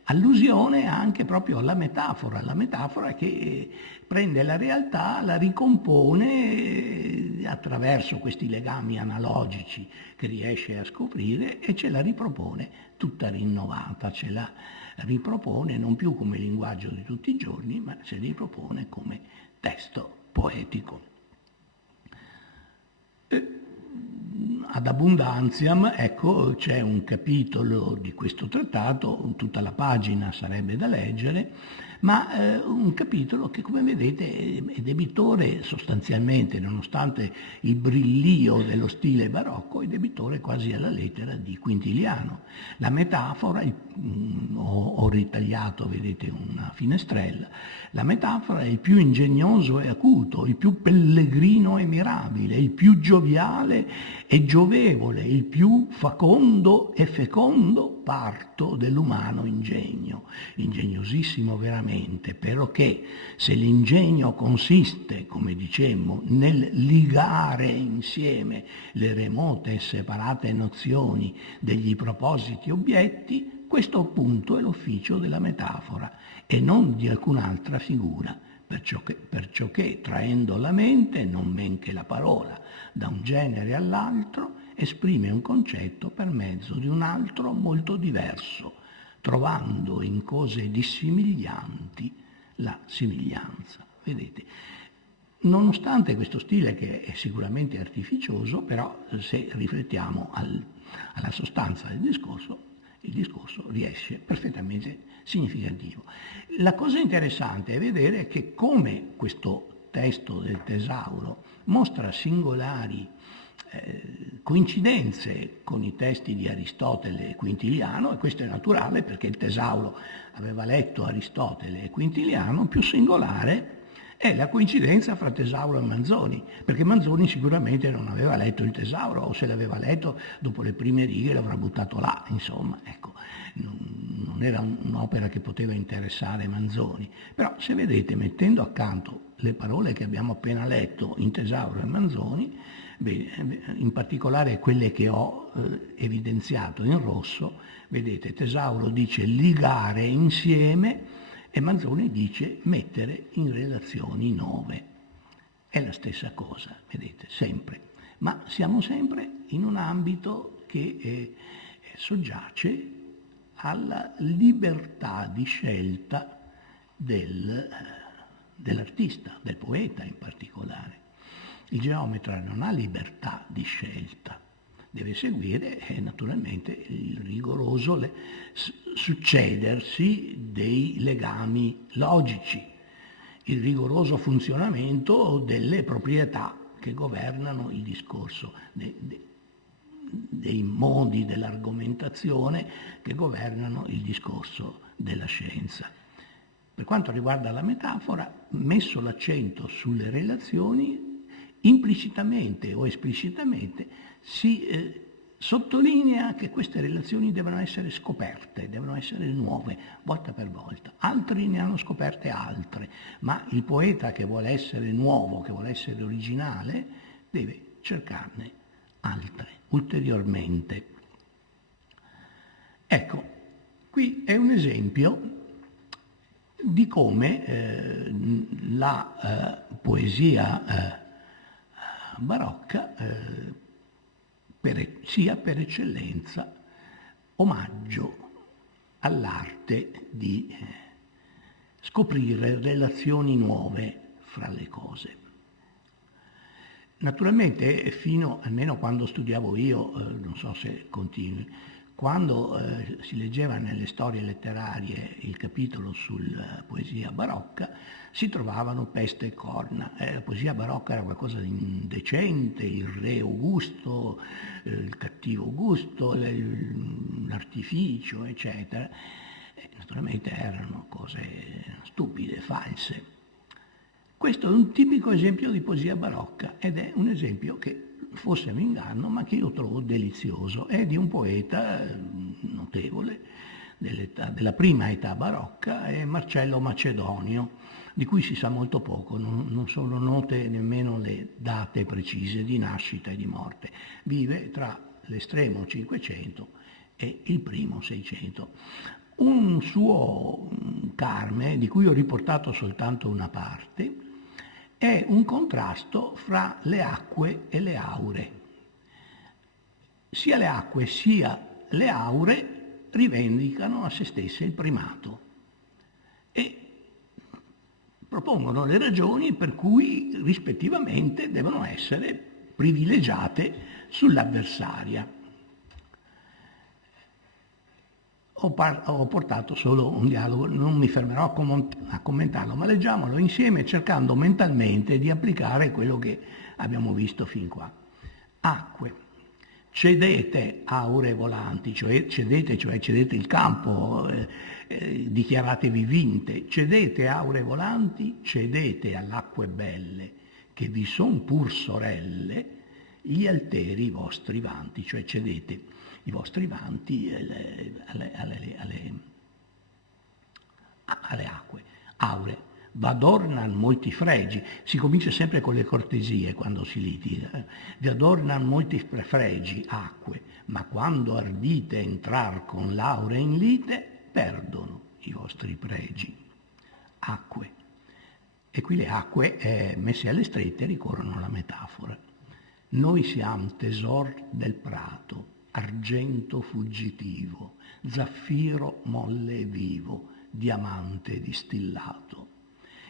allusione anche proprio alla metafora che prende la realtà, la ricompone attraverso questi legami analogici che riesce a scoprire e ce la ripropone tutta rinnovata, ce la ripropone non più come linguaggio di tutti i giorni, ma se la ripropone come testo poetico. Ad Abundantiam, ecco, c'è un capitolo di questo trattato, tutta la pagina sarebbe da leggere, ma un capitolo che, come vedete, è debitore sostanzialmente, nonostante il brillio dello stile barocco, è debitore quasi alla lettera di Quintiliano. La metafora, ho ritagliato, vedete, una finestrella, la metafora è il più ingegnoso e acuto, il più pellegrino e mirabile, il più gioviale e giovevole, il più facondo e fecondo parto dell'umano ingegno, ingegnosissimo veramente, però che se l'ingegno consiste, come dicemmo, nel ligare insieme le remote e separate nozioni degli propositi obietti, Questo appunto è l'ufficio della metafora e non di alcun'altra figura, perciò che traendo la mente, non men che la parola, da un genere all'altro, esprime un concetto per mezzo di un altro molto diverso, trovando in cose dissimiglianti la somiglianza. Vedete? Nonostante questo stile che è sicuramente artificioso, però se riflettiamo alla sostanza del discorso, il discorso riesce perfettamente significativo. La cosa interessante è vedere che come questo testo del Tesauro mostra singolari coincidenze con i testi di Aristotele e Quintiliano, e questo è naturale perché il Tesauro aveva letto Aristotele e Quintiliano, più singolare è la coincidenza fra Tesauro e Manzoni, perché Manzoni sicuramente non aveva letto il Tesauro, o se l'aveva letto dopo le prime righe l'avrà buttato là, insomma, ecco, non era un'opera che poteva interessare Manzoni. Però se vedete, mettendo accanto le parole che abbiamo appena letto in Tesauro e Manzoni, in particolare quelle che ho evidenziato in rosso, vedete, Tesauro dice ligare insieme e Manzoni dice mettere in relazioni nuove. È la stessa cosa, vedete, sempre. Ma siamo sempre in un ambito che soggiace alla libertà di scelta dell'artista, del poeta in particolare. Il geometra non ha libertà di scelta, deve seguire naturalmente il rigoroso succedersi dei legami logici, il rigoroso funzionamento delle proprietà che governano il discorso, dei modi dell'argomentazione che governano il discorso della scienza. Per quanto riguarda la metafora, messo l'accento sulle relazioni, implicitamente o esplicitamente si sottolinea che queste relazioni devono essere scoperte, devono essere nuove, volta per volta. Altri ne hanno scoperte altre, ma il poeta che vuole essere nuovo, che vuole essere originale, deve cercarne altre, ulteriormente. Ecco, qui è un esempio di come la poesia barocca sia per eccellenza omaggio all'arte di scoprire relazioni nuove fra le cose. Naturalmente almeno quando studiavo io, non so se continui, quando si leggeva nelle storie letterarie il capitolo sulla poesia barocca, si trovavano peste e corna. La poesia barocca era qualcosa di indecente, il re Augusto, il cattivo Augusto, l'artificio, eccetera. Naturalmente erano cose stupide, false. Questo è un tipico esempio di poesia barocca ed è un esempio che forse mi inganno, ma che io trovo delizioso. È di un poeta notevole della prima età barocca, è Marcello Macedonio, di cui si sa molto poco, non sono note nemmeno le date precise di nascita e di morte. Vive tra l'estremo 500 e il primo 600. Un suo Carme, di cui ho riportato soltanto una parte, è un contrasto fra le acque e le aure. Sia le acque sia le aure rivendicano a se stesse il primato e propongono le ragioni per cui rispettivamente devono essere privilegiate sull'avversaria. Ho portato solo un dialogo, non mi fermerò a commentarlo, ma leggiamolo insieme cercando mentalmente di applicare quello che abbiamo visto fin qua. Acque, cedete aure volanti, cioè cedete il campo, dichiaratevi vinte, cedete aure volanti, cedete all'acque belle, che vi son pur sorelle, gli alteri vostri vanti, cioè cedete i vostri vanti alle acque, aure, V'adornan molti fregi, si comincia sempre con le cortesie quando si litiga, vi adornan molti fregi, acque, ma quando ardite entrar con lauree in lite, perdono i vostri pregi. Acque. E qui le acque messe alle strette ricorrono alla metafora. Noi siamo tesor del prato, argento fuggitivo, zaffiro molle e vivo, diamante distillato.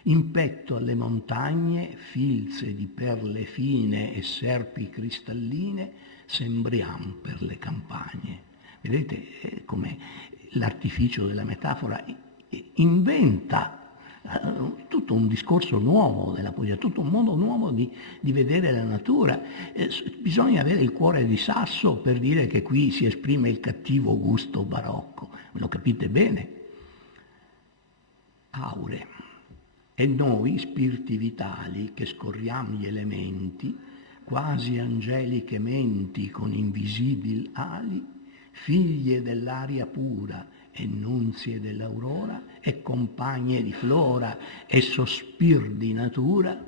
In petto alle montagne, filze di perle fine e serpi cristalline, sembriam per le campagne. Vedete come l'artificio della metafora inventa tutto un discorso nuovo della poesia, tutto un modo nuovo di vedere la natura. Bisogna avere il cuore di sasso per dire che qui si esprime il cattivo gusto barocco, lo capite bene? Aure. E noi, spiriti vitali, che scorriamo gli elementi, quasi angeliche menti con invisibili ali, figlie dell'aria pura e nunzie dell'aurora, e compagne di flora e sospir di natura,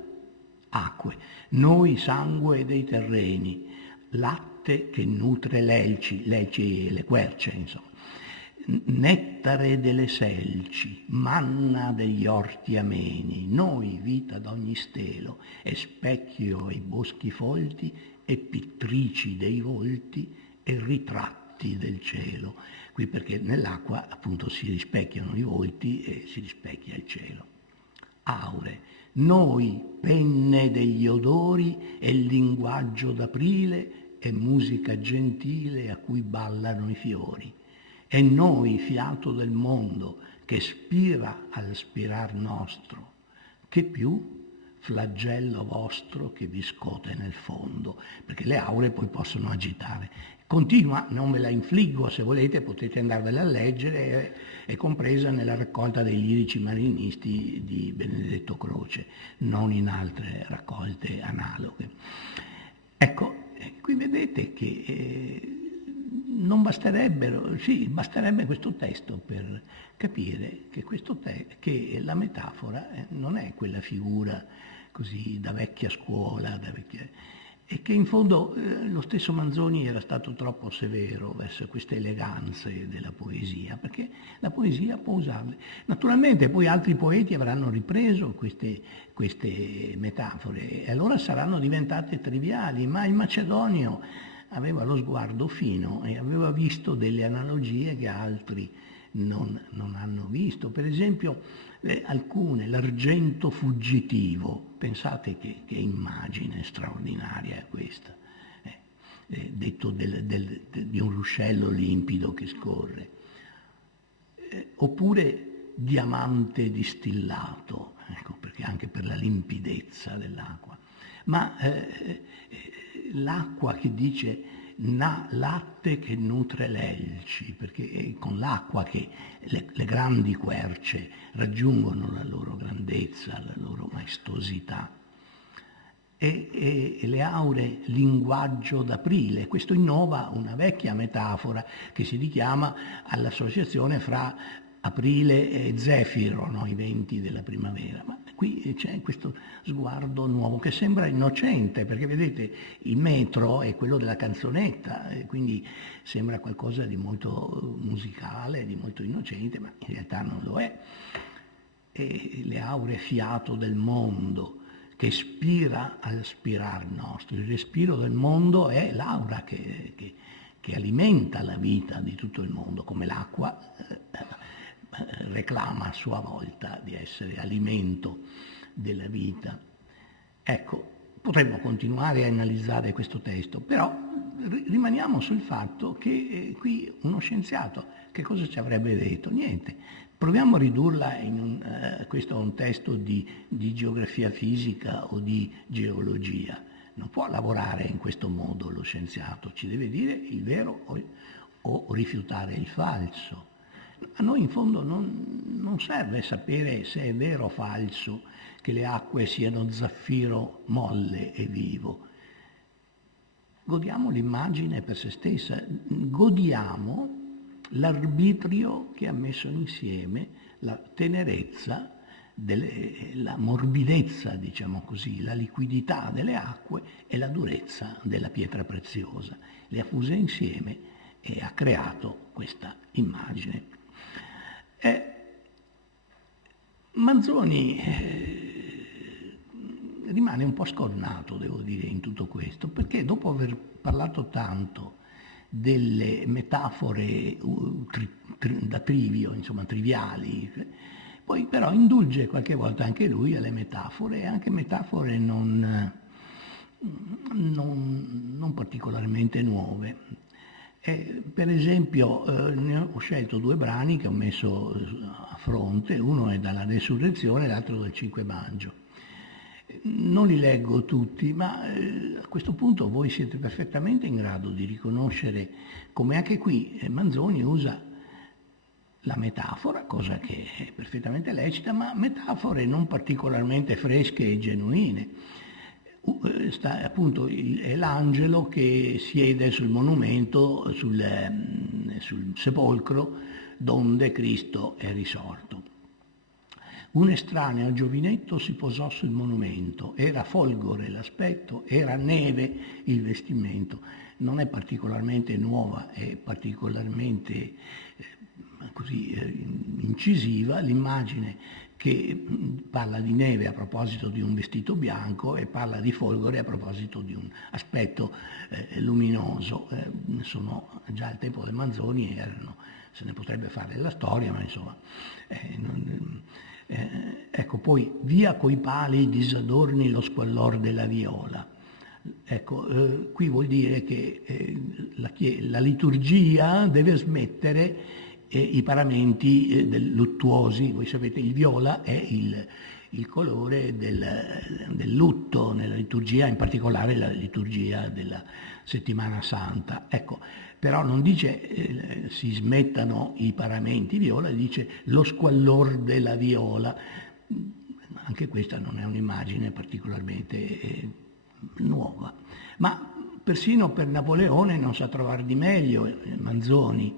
acque, noi sangue dei terreni, latte che nutre l'elci e le querce, insomma, nettare delle selci, manna degli orti ameni, noi vita d'ogni stelo, e specchio ai boschi folti, e pittrici dei volti, e ritratti del cielo. Qui perché nell'acqua appunto si rispecchiano i volti e si rispecchia il cielo. Aure, noi penne degli odori e il linguaggio d'aprile e musica gentile a cui ballano i fiori. E noi fiato del mondo che spira al spirar nostro, che più flagello vostro che vi scote nel fondo, perché le aure poi possono agitare. Continua, non ve la infliggo, se volete potete andarvela a leggere, è compresa nella raccolta dei lirici marinisti di Benedetto Croce, non in altre raccolte analoghe. Ecco, qui vedete che non basterebbero, sì, basterebbe questo testo per capire che, che la metafora non è quella figura così da vecchia scuola, e che in fondo lo stesso Manzoni era stato troppo severo verso queste eleganze della poesia, perché la poesia può usarle. Naturalmente poi altri poeti avranno ripreso queste metafore e allora saranno diventate triviali, ma il Macedonio aveva lo sguardo fino e aveva visto delle analogie che altri non hanno visto. Per esempio alcune, l'argento fuggitivo, pensate che immagine straordinaria è questa, detto di un ruscello limpido che scorre, oppure diamante distillato, ecco, perché anche per la limpidezza dell'acqua, ma l'acqua che dice latte che nutre l'elci, perché è con l'acqua che le grandi querce raggiungono la loro grandezza, la loro maestosità. E le aure linguaggio d'aprile, questo innova una vecchia metafora che si richiama all'associazione fra aprile e zefiro, no? I venti della primavera, ma qui c'è questo sguardo nuovo che sembra innocente, perché vedete il metro è quello della canzonetta, e quindi sembra qualcosa di molto musicale, di molto innocente, ma in realtà non lo è. E le aure fiato del mondo che ispira al spirar nostro, il respiro del mondo è l'aura che alimenta la vita di tutto il mondo, come l'acqua reclama a sua volta di essere alimento della vita. Ecco, potremmo continuare a analizzare questo testo, però rimaniamo sul fatto che qui uno scienziato che cosa ci avrebbe detto? Niente. Proviamo a ridurla questo è un testo di geografia fisica o di geologia. Non può lavorare in questo modo lo scienziato, ci deve dire il vero o rifiutare il falso. A noi in fondo non serve sapere se è vero o falso che le acque siano zaffiro molle e vivo. Godiamo l'immagine per se stessa, godiamo l'arbitrio che ha messo insieme la tenerezza la morbidezza, diciamo così, la liquidità delle acque e la durezza della pietra preziosa. Le ha fuse insieme e ha creato questa immagine. Manzoni rimane un po' scornato, devo dire, in tutto questo, perché dopo aver parlato tanto delle metafore da trivio, insomma triviali, poi però indulge qualche volta anche lui alle metafore, anche metafore non particolarmente nuove. Per esempio ho scelto due brani che ho messo a fronte, uno è dalla Resurrezione e l'altro dal Cinque Maggio. Non li leggo tutti, ma a questo punto voi siete perfettamente in grado di riconoscere come anche qui Manzoni usa la metafora, cosa che è perfettamente lecita, ma metafore non particolarmente fresche e genuine. Appunto è l'angelo che siede sul monumento, sul sepolcro donde Cristo è risorto. Un estraneo giovinetto si posò sul monumento, era folgore l'aspetto, era neve il vestimento. Non è particolarmente nuova, è particolarmente così incisiva l'immagine che parla di neve a proposito di un vestito bianco e parla di folgore a proposito di un aspetto luminoso. Sono già al tempo del Manzoni, se ne potrebbe fare la storia, ma insomma... ecco, poi via coi pali disadorni lo squallor della viola. Ecco, qui vuol dire che la liturgia deve smettere i paramenti luttuosi. Voi sapete, il viola è il colore del lutto nella liturgia, in particolare la liturgia della Settimana Santa. Ecco, però non dice si smettano i paramenti viola, dice lo squallor della viola. Anche questa non è un'immagine particolarmente nuova, ma persino per Napoleone non sa trovare di meglio Manzoni.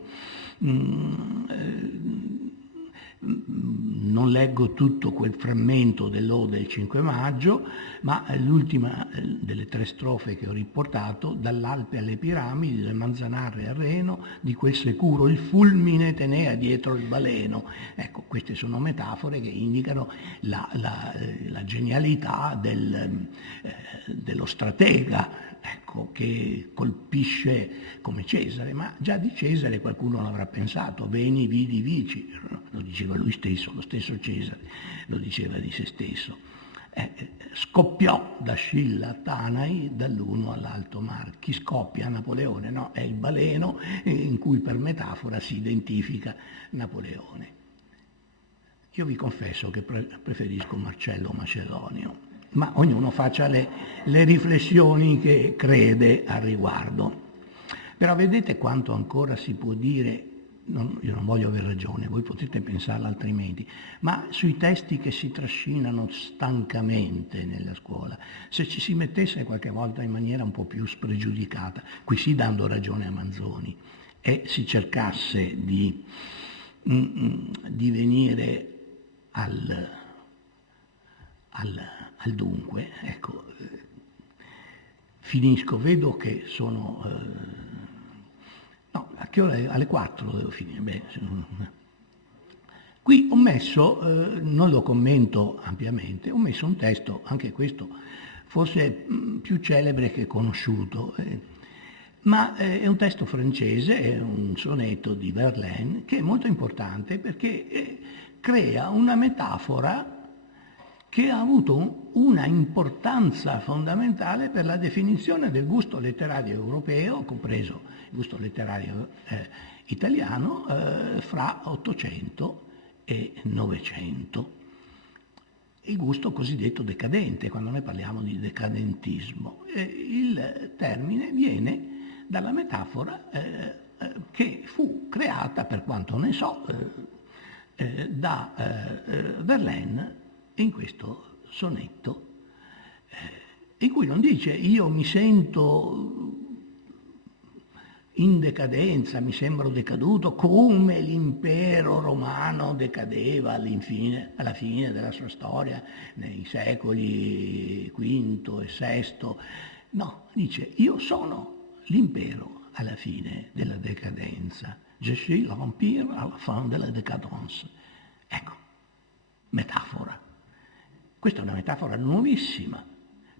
Non leggo tutto quel frammento dell'Ode del 5 maggio, ma l'ultima delle tre strofe che ho riportato: dall'Alpe alle piramidi, dal Manzanarre al Reno, di quel sicuro il fulmine tenea dietro il baleno. Ecco, queste sono metafore che indicano la genialità dello stratega, ecco, che colpisce come Cesare, ma già di Cesare qualcuno l'avrà pensato: veni, vidi, vici, lo diceva lui stesso, lo stesso Cesare lo diceva di se stesso. Scoppiò da Scilla a Tanai, dall'uno all'alto mar. Chi scoppia? Napoleone, no? È il baleno in cui per metafora si identifica Napoleone. Io vi confesso che preferisco Marcello Macedonio, ma ognuno faccia le riflessioni che crede al riguardo. Però vedete quanto ancora si può dire. Io non voglio aver ragione, voi potete pensarla altrimenti, ma sui testi che si trascinano stancamente nella scuola, se ci si mettesse qualche volta in maniera un po' più spregiudicata, qui sì dando ragione a Manzoni, e si cercasse di venire al dunque, ecco, finisco, vedo che sono... No, a che ora? Alle 4 devo finire. Beh, qui ho messo, non lo commento ampiamente, ho messo un testo, anche questo forse più celebre che conosciuto, ma è un testo francese, è un sonetto di Verlaine, che è molto importante perché crea una metafora che ha avuto una importanza fondamentale per la definizione del gusto letterario europeo, compreso il gusto letterario italiano, fra 800 e 900. Il gusto cosiddetto decadente, quando noi parliamo di decadentismo. Il termine viene dalla metafora che fu creata, per quanto ne so, da Verlaine in questo sonetto, in cui non dice io mi sento in decadenza, mi sembro decaduto, come l'impero romano decadeva alla fine della sua storia, nei secoli V e VI. No, dice, io sono l'impero alla fine della decadenza. Je suis l'empire à la fin de la décadence. Ecco, metafora. Questa è una metafora nuovissima,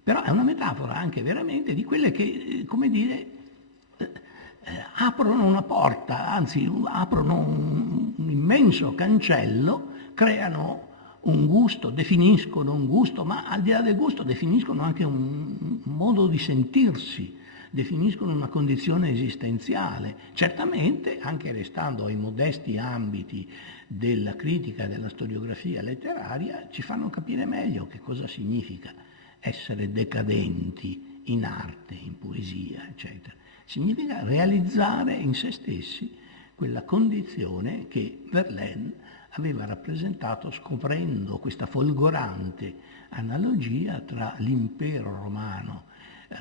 però è una metafora anche veramente di quelle che, come dire, aprono una porta, anzi aprono un immenso cancello, creano un gusto, definiscono un gusto, ma al di là del gusto definiscono anche un modo di sentirsi, definiscono una condizione esistenziale, certamente anche restando ai modesti ambiti della critica e della storiografia letteraria, ci fanno capire meglio che cosa significa essere decadenti in arte, in poesia, eccetera. Significa realizzare in se stessi quella condizione che Verlaine aveva rappresentato scoprendo questa folgorante analogia tra l'impero romano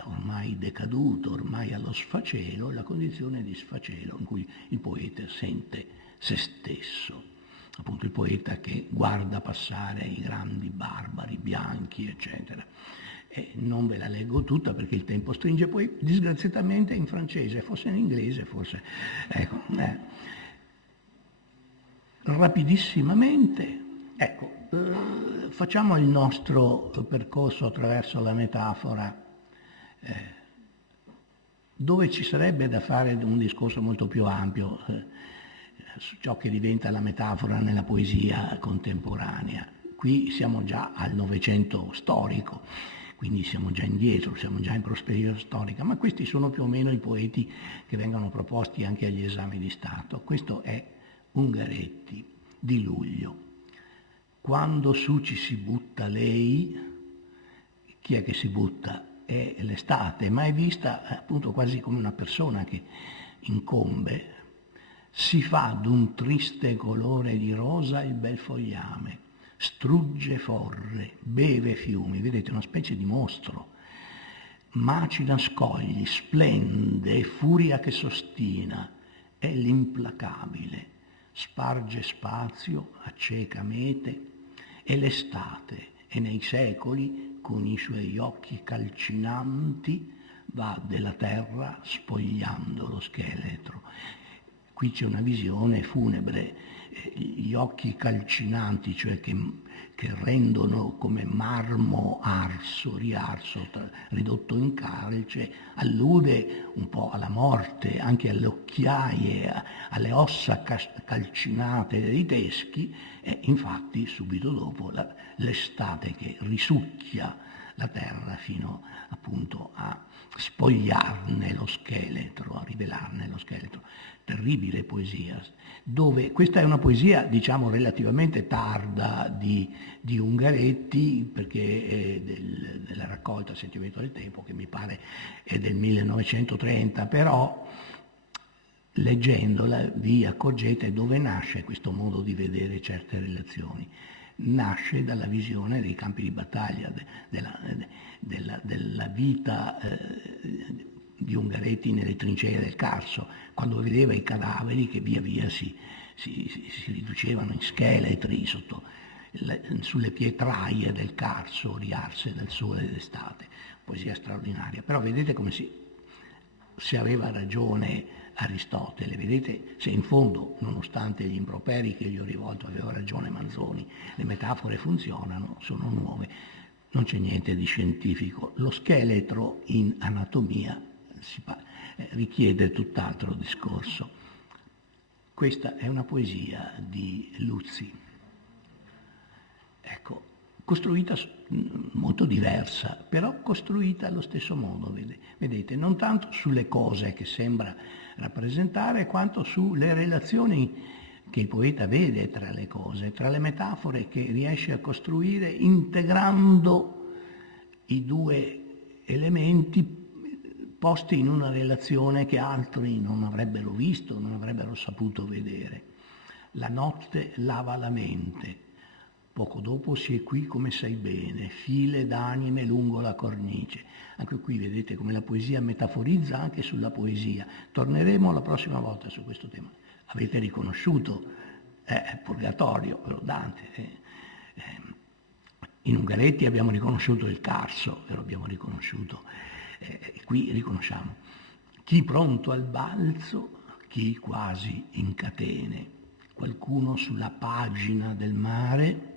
ormai decaduto, ormai allo sfacelo, e la condizione di sfacelo in cui il poeta sente se stesso. Appunto il poeta che guarda passare i grandi barbari bianchi, eccetera. E non ve la leggo tutta perché il tempo stringe, poi disgraziatamente in francese, forse in inglese, forse. Ecco, rapidissimamente, ecco, facciamo il nostro percorso attraverso la metafora, dove ci sarebbe da fare un discorso molto più ampio su ciò che diventa la metafora nella poesia contemporanea. Qui siamo già al Novecento storico, quindi siamo già indietro, siamo già in prospettiva storica, ma questi sono più o meno i poeti che vengono proposti anche agli esami di Stato. Questo è Ungaretti, di luglio. Quando su ci si butta lei, chi è che si butta? È l'estate, ma è vista appunto quasi come una persona che incombe. Si fa d'un triste colore di rosa il bel fogliame, strugge forre, beve fiumi, vedete una specie di mostro, macina scogli, splende, furia che s'ostina, è l'implacabile, sparge spazio, acceca mete, è l'estate e nei secoli con i suoi occhi calcinanti va della terra spogliando lo scheletro. Qui c'è una visione funebre, gli occhi calcinanti, cioè che rendono come marmo arso, riarso, ridotto in calce, allude un po' alla morte, anche alle occhiaie, alle ossa calcinate dei teschi, e infatti subito dopo l'estate che risucchia la terra fino appunto a spogliarne lo scheletro, a rivelarne lo scheletro. Terribile poesia, dove questa è una poesia diciamo relativamente tarda di Ungaretti, perché è della raccolta Sentimento del tempo, che mi pare è del 1930, però leggendola vi accorgete dove nasce questo modo di vedere certe relazioni. Nasce dalla visione dei campi di battaglia, della vita di Ungaretti nelle trincee del Carso, quando vedeva i cadaveri che via via si riducevano in scheletri sulle pietraie del Carso, riarse dal sole d'estate. Poesia straordinaria. Però vedete come se aveva ragione Aristotele, vedete se in fondo, nonostante gli improperi che gli ho rivolto, aveva ragione Manzoni, le metafore funzionano, sono nuove, non c'è niente di scientifico. Lo scheletro in anatomia richiede tutt'altro discorso. Questa è una poesia di Luzzi, ecco, costruita molto diversa, però costruita allo stesso modo, vedete, non tanto sulle cose che sembra rappresentare, quanto sulle relazioni che il poeta vede tra le cose, tra le metafore che riesce a costruire integrando i due elementi posti in una relazione che altri non avrebbero visto, non avrebbero saputo vedere. La notte lava la mente, Poco dopo si è qui come sai bene, file d'anime lungo la cornice. Anche qui vedete come la poesia metaforizza anche sulla poesia. Torneremo la prossima volta su questo tema. Avete riconosciuto Purgatorio, però Dante. In Ungaretti abbiamo riconosciuto il Carso, lo abbiamo riconosciuto. Qui riconosciamo chi pronto al balzo, chi quasi in catene, qualcuno sulla pagina del mare.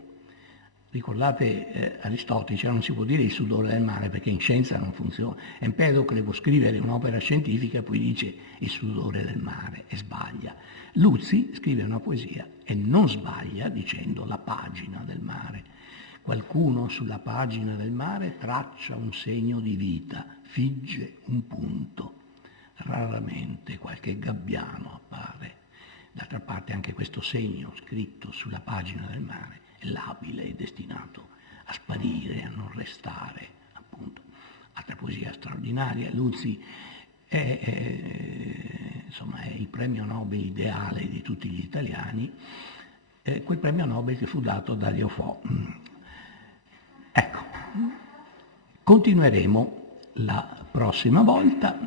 Ricordate Aristotele, non si può dire il sudore del mare perché in scienza non funziona. Empedocle può scrivere un'opera scientifica e poi dice il sudore del mare e sbaglia. Luzzi scrive una poesia e non sbaglia dicendo la pagina del mare. Qualcuno sulla pagina del mare traccia un segno di vita, figge un punto. Raramente qualche gabbiano appare. D'altra parte anche questo segno scritto sulla pagina del mare è labile e destinato a sparire, a non restare, appunto. Altra poesia straordinaria, Luzzi insomma, è il premio Nobel ideale di tutti gli italiani, quel premio Nobel che fu dato da Leo Fo. Ecco, continueremo la prossima volta.